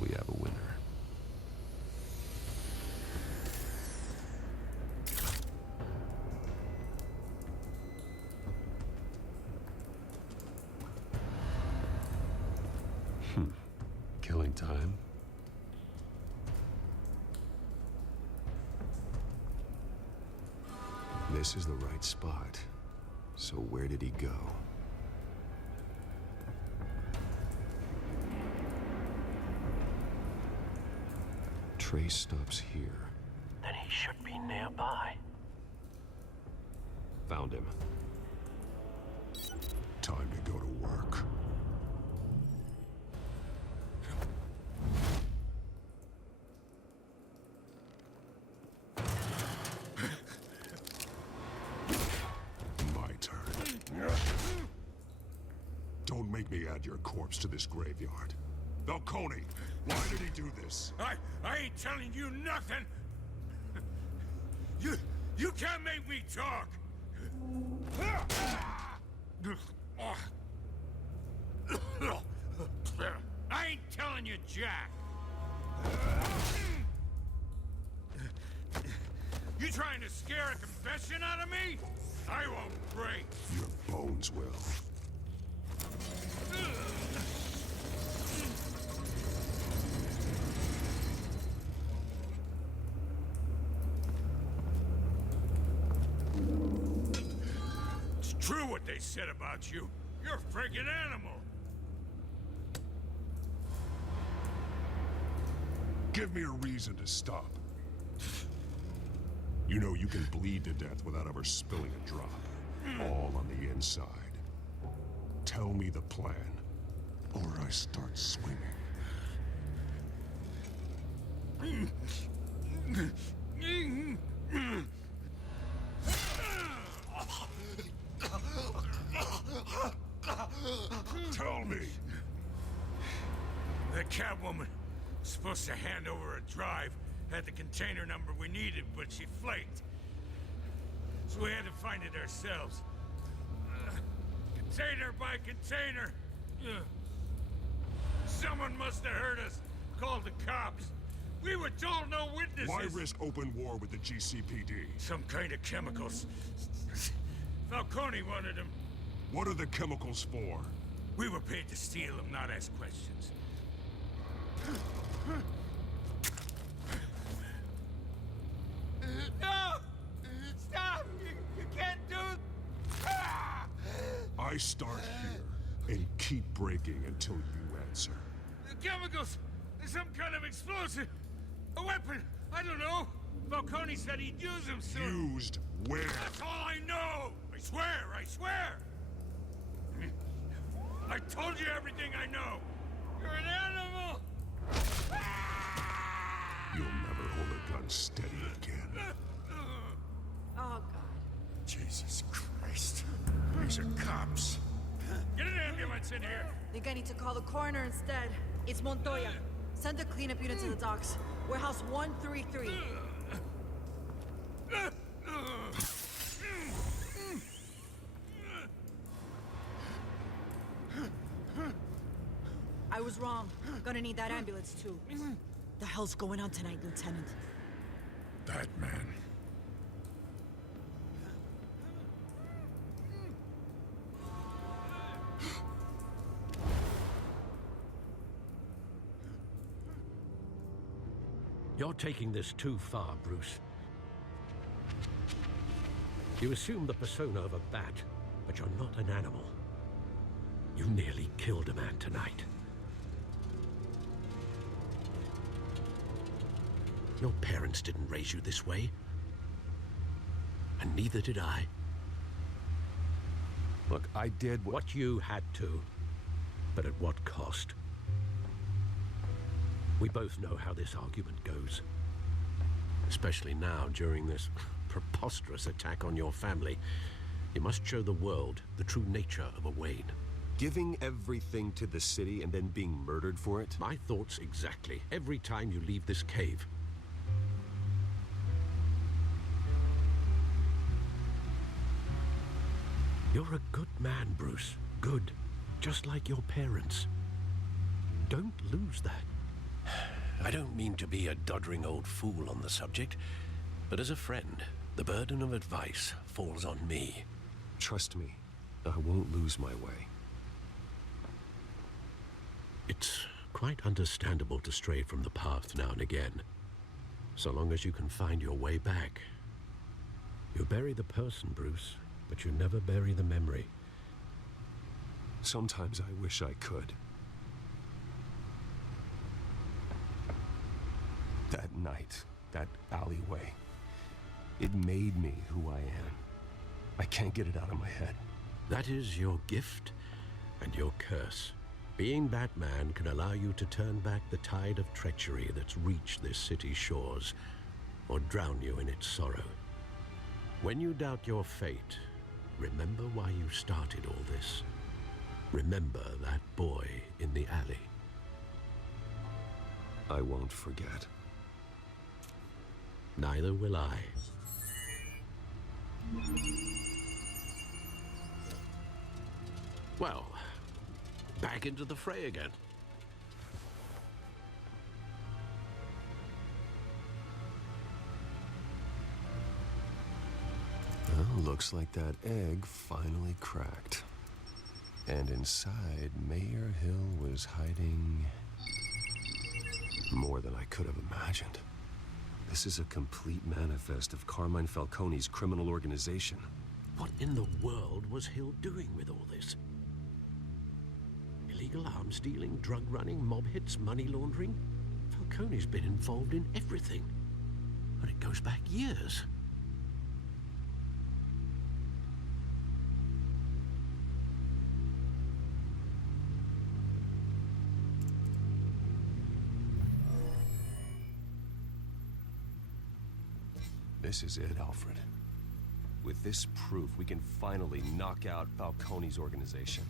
We have a winner. Killing time. This is the right spot. So where did he go? Trace stops here. Then he should be nearby. Found him. Time to go to work. My turn. Don't make me add your corpse to this graveyard. Falcone, why did he do this? I ain't telling you nothing! You can't make me talk! I ain't telling you, Jack. You trying to scare a confession out of me? I won't break. Your bones will. It's true what they said about you. You're a friggin' animal. Give me a reason to stop. You know you can bleed to death without ever spilling a drop. All on the inside. Tell me the plan, or I start swinging. Tell me. The Catwoman supposed to hand over a drive, had the container number we needed, but she flaked. So we had to find it ourselves. Container by container. Someone must have heard us, called the cops. We were told no witnesses. Why risk open war with the GCPD? Some kind of chemicals. Falcone wanted them. What are the chemicals for? We were paid to steal them, not ask questions. No! Stop! You can't do... I start here and keep breaking until you answer. The chemicals! There's some kind of explosive! A weapon! I don't know! Falcone said he'd use them soon. Used where? That's all I know! I swear! I swear! I told you everything I know! You're an animal! You'll never hold a gun steady again. Oh, God. Jesus Christ. These are cops. Get an ambulance in here! Think I need to call the coroner instead. It's Montoya. Send the cleanup unit to the docks. Warehouse 133. I was wrong. Gonna need that ambulance, too. The hell's going on tonight, Lieutenant? Batman. You're taking this too far, Bruce. You assume the persona of a bat, but you're not an animal. You nearly killed a man tonight. Your parents didn't raise you this way. And neither did I. Look, I did what you had to, but at what cost? We both know how this argument goes. Especially now, during this preposterous attack on your family. You must show the world the true nature of a Wayne. Giving everything to the city and then being murdered for it? My thoughts exactly. Every time you leave this cave. You're a good man, Bruce. Good. Just like your parents. Don't lose that. I don't mean to be a doddering old fool on the subject, but as a friend, the burden of advice falls on me. Trust me, I won't lose my way. It's quite understandable to stray from the path now and again, so long as you can find your way back. You bury the person, Bruce, but you never bury the memory. Sometimes I wish I could. That night, that alleyway, it made me who I am. I can't get it out of my head. That is your gift and your curse. Being Batman can allow you to turn back the tide of treachery that's reached this city's shores, or drown you in its sorrow. When you doubt your fate, remember why you started all this. Remember that boy in the alley. I won't forget. Neither will I. Well, back into the fray again. Well, looks like that egg finally cracked. And inside, Mayor Hill was hiding more than I could have imagined. This is a complete manifest of Carmine Falcone's criminal organization. What in the world was Hill doing with all this? Illegal arms dealing, drug running, mob hits, money laundering? Falcone's been involved in everything. And it goes back years. This is it, Alfred. With this proof, we can finally knock out Falcone's organization.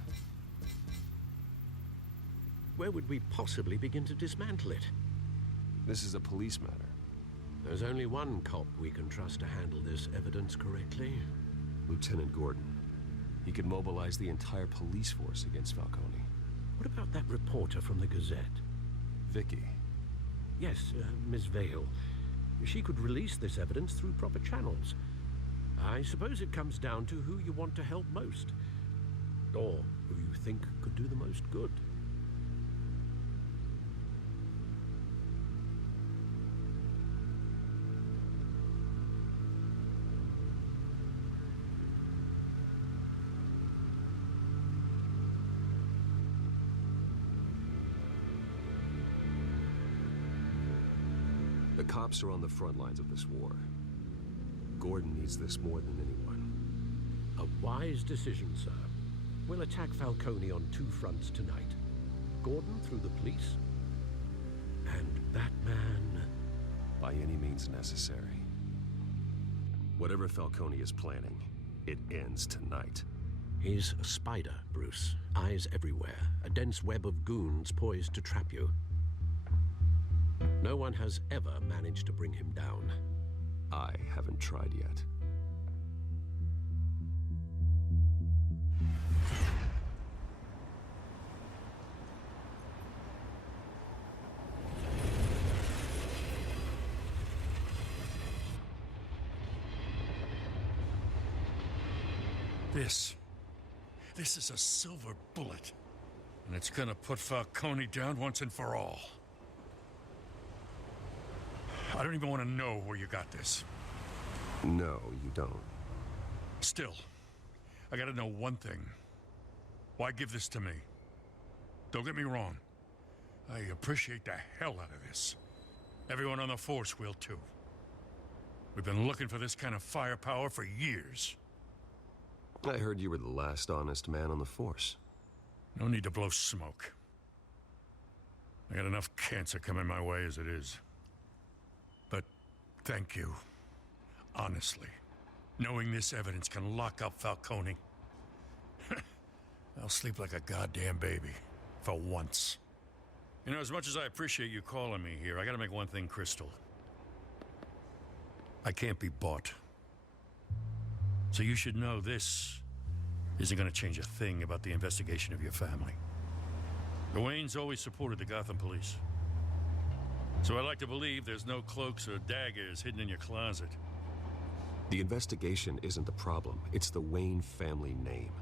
Where would we possibly begin to dismantle it? This is a police matter. There's only one cop we can trust to handle this evidence correctly. Lieutenant Gordon. He could mobilize the entire police force against Falcone. What about that reporter from the Gazette? Vicky. Yes, Miss Vale. She could release this evidence through proper channels. I suppose it comes down to who you want to help most. Or who you think could do the most good. The cops are on the front lines of this war. Gordon needs this more than anyone. A wise decision, sir. We'll attack Falcone on two fronts tonight. Gordon through the police, and Batman... by any means necessary. Whatever Falcone is planning, it ends tonight. He's a spider, Bruce. Eyes everywhere. A dense web of goons poised to trap you. No one has ever managed to bring him down. I haven't tried yet. This is a silver bullet. And it's gonna put Falcone down once and for all. I don't even want to know where you got this. No, you don't. Still, I gotta know one thing. Why give this to me? Don't get me wrong. I appreciate the hell out of this. Everyone on the force will too. We've been looking for this kind of firepower for years. I heard you were the last honest man on the force. No need to blow smoke. I got enough cancer coming my way as it is. But thank you. Honestly. Knowing this evidence can lock up Falcone. I'll sleep like a goddamn baby. For once. You know, as much as I appreciate you calling me here, I gotta make one thing crystal. I can't be bought. So you should know this isn't gonna change a thing about the investigation of your family. The Waynes always supported the Gotham police. So I like to believe there's no cloaks or daggers hidden in your closet. The investigation isn't the problem. It's the Wayne family name.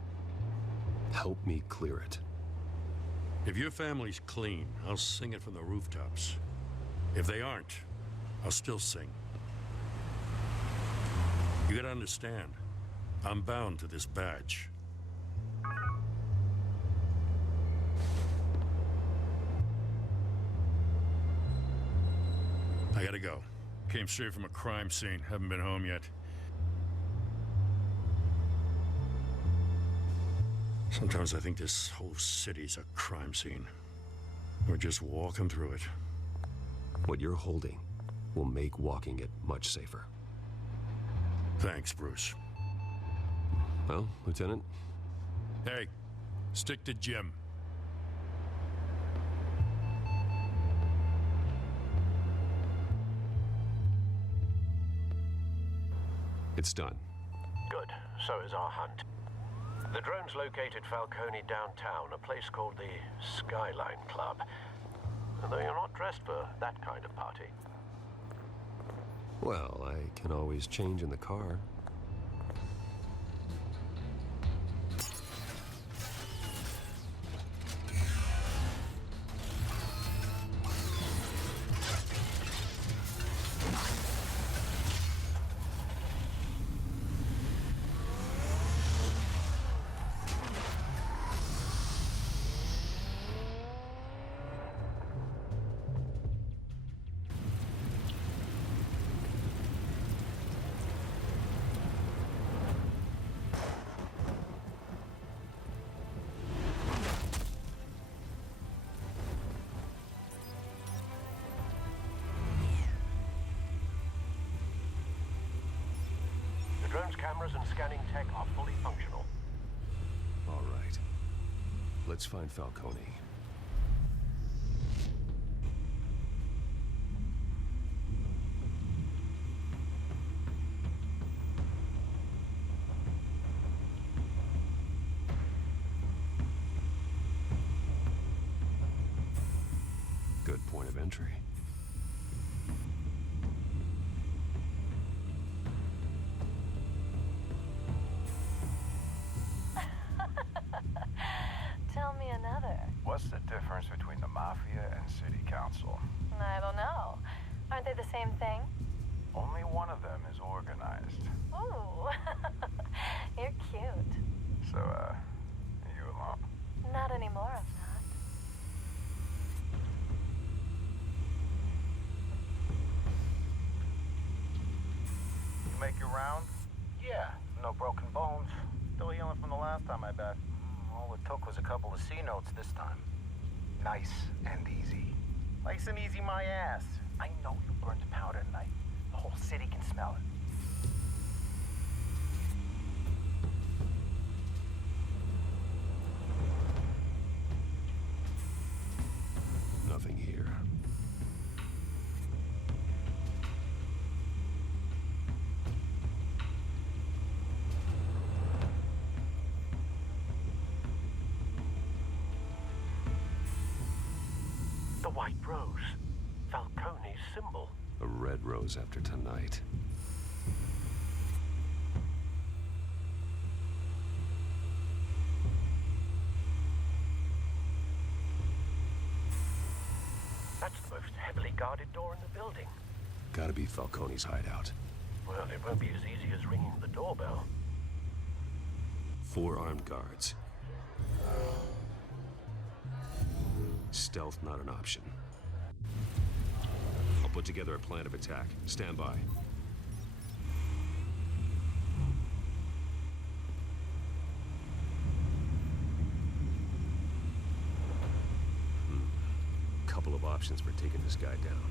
Help me clear it. If your family's clean, I'll sing it from the rooftops. If they aren't, I'll still sing. You gotta understand, I'm bound to this badge. I gotta go. Came straight from a crime scene. Haven't been home yet. Sometimes I think this whole city's a crime scene. We're just walking through it. What you're holding will make walking it much safer. Thanks, Bruce. Well, Lieutenant? Hey, stick to Jim. It's done. Good. So is our hunt. The drone's located Falcone downtown, a place called the Skyline Club. Though you're not dressed for that kind of party. Well, I can always change in the car. The drone's cameras and scanning tech are fully functional. All right. Let's find Falcone. Good point of entry. Tell me another. What's the difference between the Mafia and City Council? I don't know. Aren't they the same thing? Only one of them is organized. Ooh. You're cute. So, are you alone? Not anymore, I'm not. You make your rounds? Yeah, no broken bones. Still healing from the last time I bet. All it took was a couple of C notes this time. Nice and easy. Nice and easy my ass. I know you burned powder tonight. The whole city can smell it. Nothing here. The white rose. Falcone's symbol. A red rose after tonight. That's the most heavily guarded door in the building. Gotta be Falcone's hideout. Well, it won't be as easy as ringing the doorbell. 4 armed guards. Stealth not an option. I'll put together a plan of attack. Stand by. Couple of options for taking this guy down.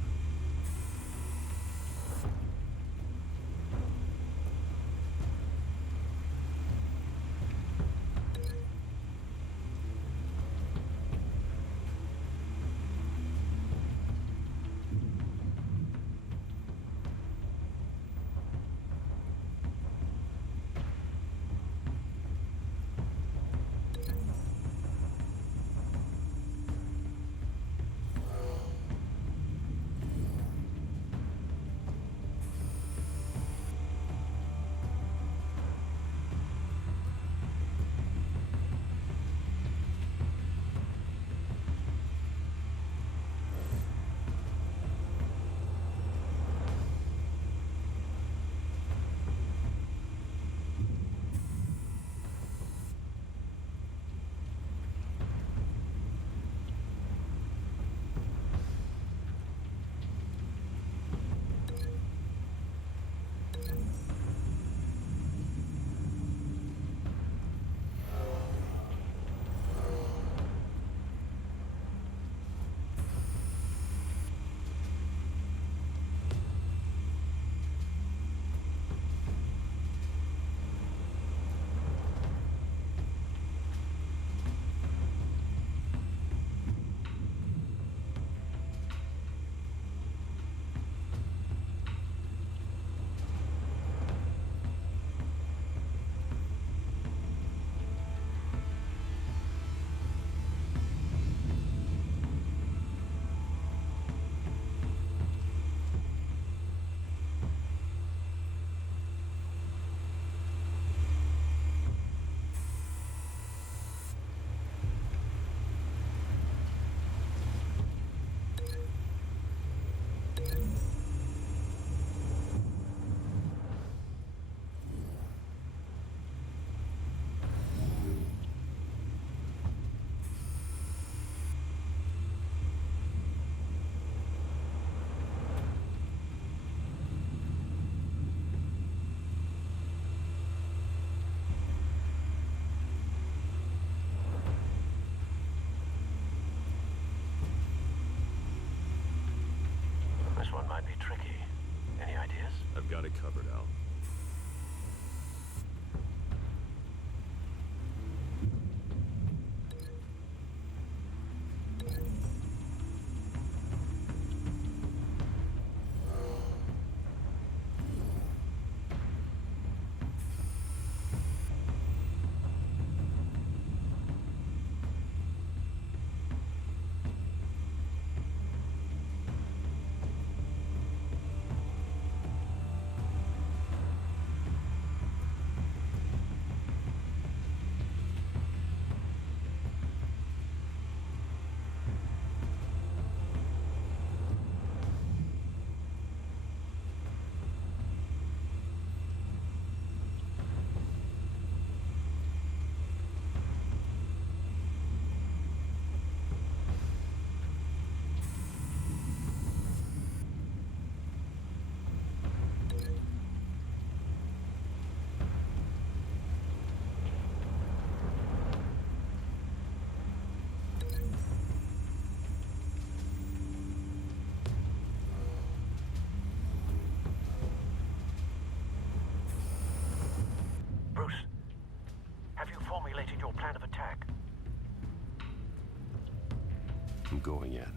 might be tricky. Any ideas? I've got it covered, Al. Bruce, have you formulated your plan of attack? I'm going in.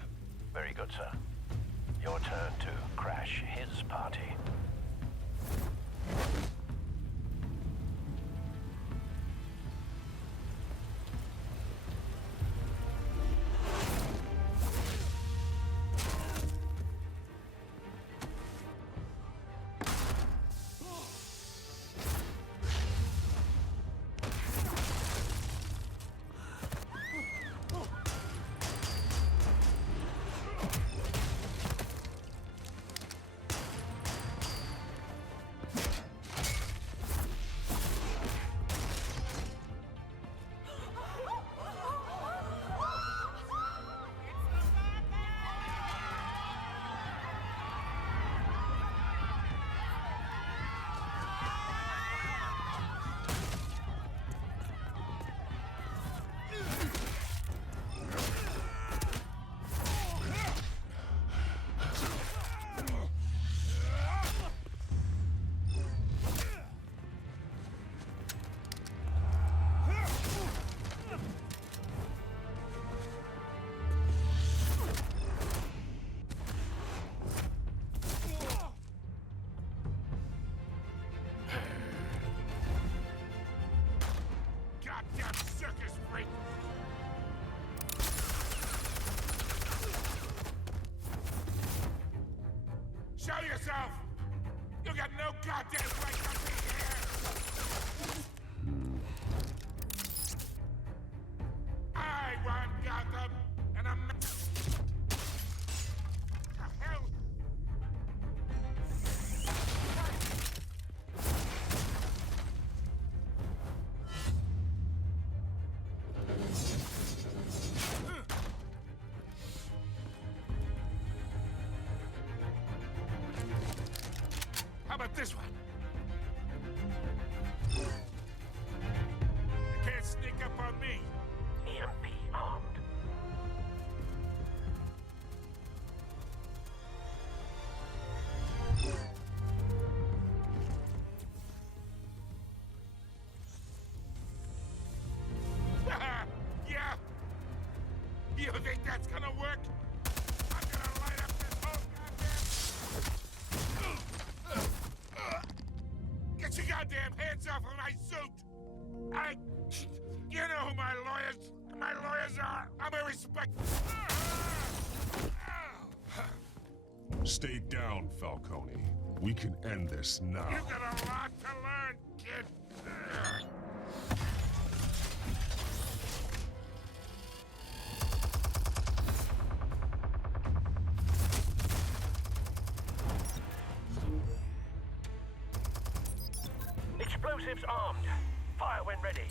Very good, sir. Your turn to crash his party. Goddamn circus freak! Show yourself! You got no goddamn right to be here! I want Gotham, and I'm not... The hell? How about this one? You can't sneak up on me. EMP armed. Yeah? You think that's gonna work? I'm gonna light up this whole goddamn... Get your goddamn hands off of my suit! You know who my lawyers are! I'm a respect... Stay down, Falcone. We can end this now. You got a lot to learn, kid! Explosives armed. Fire when ready.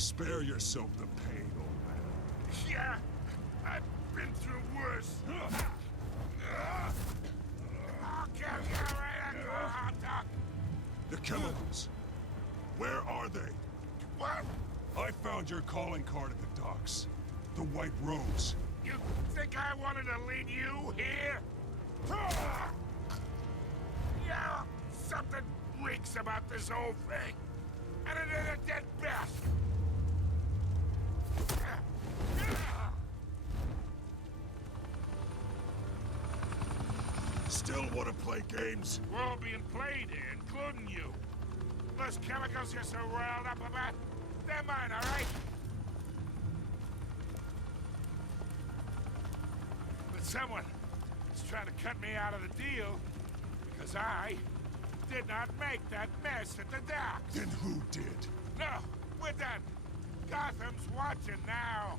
Spare yourself the pain, old man. Yeah, I've been through worse. I'll give you a hot dog. The chemicals. Where are they? What? I found your calling card at the docks. The White Rose. You think I wanted to lead you here? Yeah, something reeks about this whole thing. And it is a dead best. Still want to play games? We're all being played here, including you. Those chemicals you're so riled up about, they're mine, all right? But someone is trying to cut me out of the deal because I did not make that mess at the docks. Then who did? No, we're done. Gotham's watching now.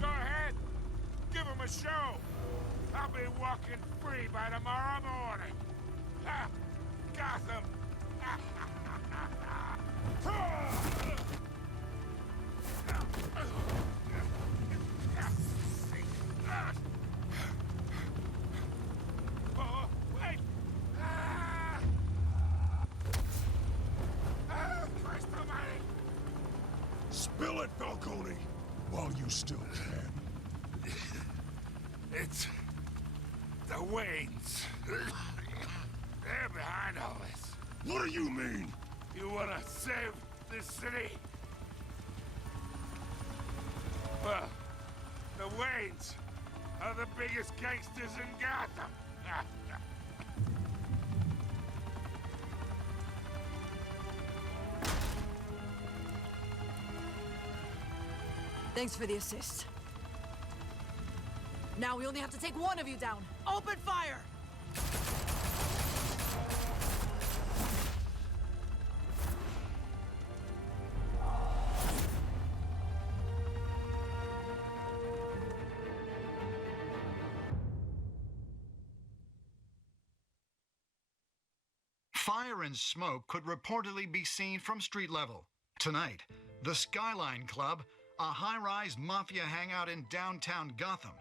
Go ahead. Give him a show. I'll be walking free by tomorrow morning. Ha! Gotham. Oh, wait. Christ almighty. Spill it, Falcone, while you still can. It's the Waynes. They're behind all this. What do you mean? You wanna save this city? Well, the Waynes are the biggest gangsters in Gotham. Thanks for the assist. Now we only have to take one of you down. Open fire! Fire and smoke could reportedly be seen from street level. Tonight, the Skyline Club, a high-rise mafia hangout in downtown Gotham,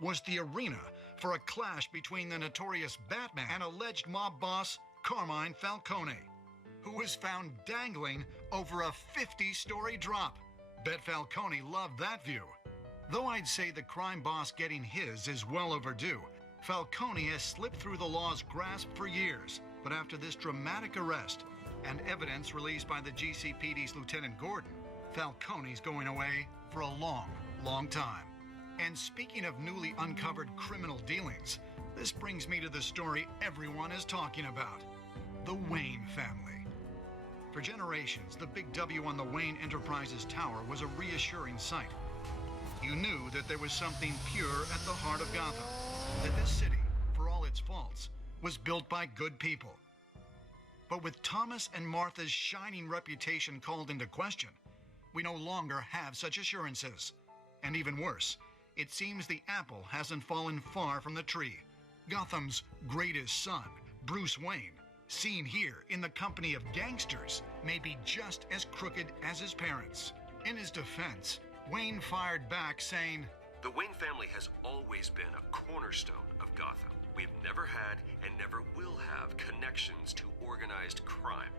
was the arena for a clash between the notorious Batman and alleged mob boss Carmine Falcone, who was found dangling over a 50-story drop. Bet Falcone loved that view. Though I'd say the crime boss getting his is well overdue, Falcone has slipped through the law's grasp for years. But after this dramatic arrest and evidence released by the GCPD's Lieutenant Gordon, Falcone's going away for a long, long time. And speaking of newly uncovered criminal dealings, this brings me to the story everyone is talking about: the Wayne family. For generations, the big W on the Wayne Enterprises Tower was a reassuring sight. You knew that there was something pure at the heart of Gotham, that this city, for all its faults, was built by good people. But with Thomas and Martha's shining reputation called into question, we no longer have such assurances. And even worse, it seems the apple hasn't fallen far from the tree. Gotham's greatest son, Bruce Wayne, seen here in the company of gangsters, may be just as crooked as his parents. In his defense, Wayne fired back saying, "The Wayne family has always been a cornerstone of Gotham. We've never had and never will have connections to organized crime."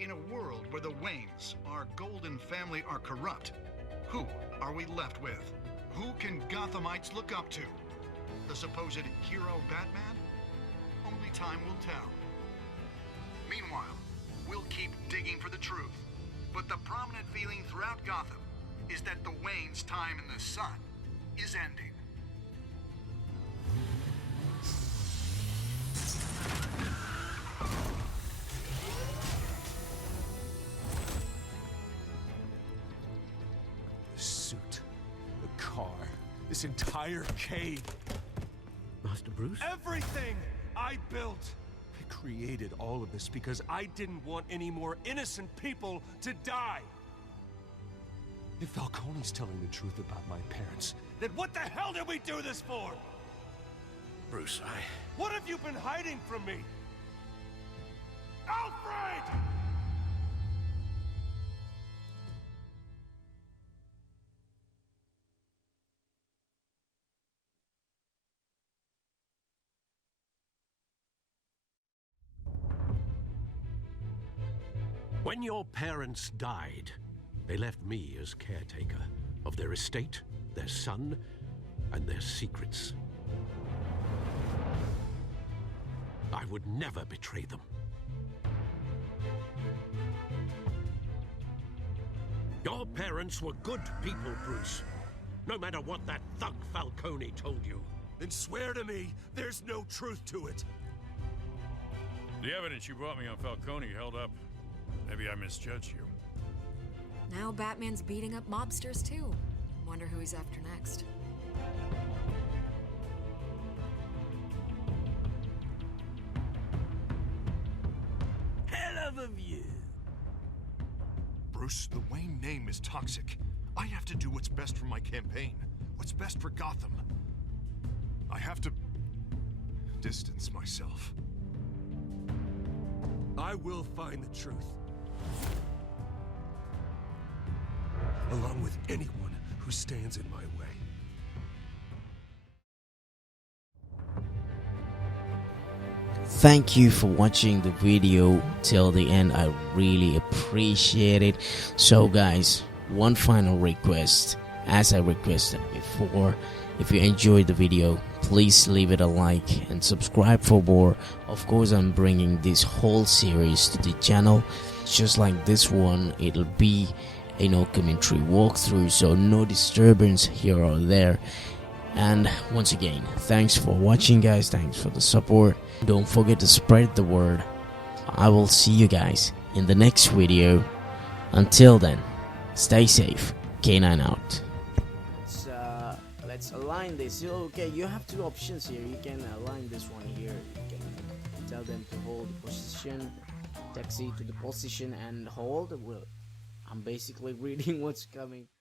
In a world where the Waynes, our golden family, are corrupt, who are we left with? Who can Gothamites look up to? The supposed hero Batman? Only time will tell. Meanwhile, we'll keep digging for the truth. But the prominent feeling throughout Gotham is that the Waynes' time in the sun is ending. The suit, the car, this entire cave. Master Bruce? Everything I built. I created all of this because I didn't want any more innocent people to die. If Falcone's telling the truth about my parents, then what the hell did we do this for? Bruce, What have you been hiding from me? Alfred! When your parents died, they left me as caretaker of their estate, their son, and their secrets. I would never betray them. Your parents were good people, Bruce. No matter what that thug Falcone told you. Then swear to me there's no truth to it. The evidence you brought me on Falcone held up. Maybe I misjudged you. Now Batman's beating up mobsters too. Wonder who he's after next. Hell of a view. Bruce, the Wayne name is toxic. I have to do what's best for my campaign. What's best for Gotham. I have to distance myself. I will find the truth. Along with anyone who stands in my way. Thank you for watching the video till the end. I really appreciate it. So guys, one final request, as I requested before. If you enjoyed the video, please leave it a like and subscribe for more. Of course, I'm bringing this whole series to the channel. Just like this one, it'll be a no commentary walkthrough, so no disturbance here or there. And once again, thanks for watching guys, thanks for the support. Don't forget to spread the word. I will see you guys in the next video. Until then, stay safe. K9 out. Let's align this. Okay, you have two options here. You can align this one here. You can tell them to hold the position, taxi to the position and hold. Well, I'm basically reading what's coming.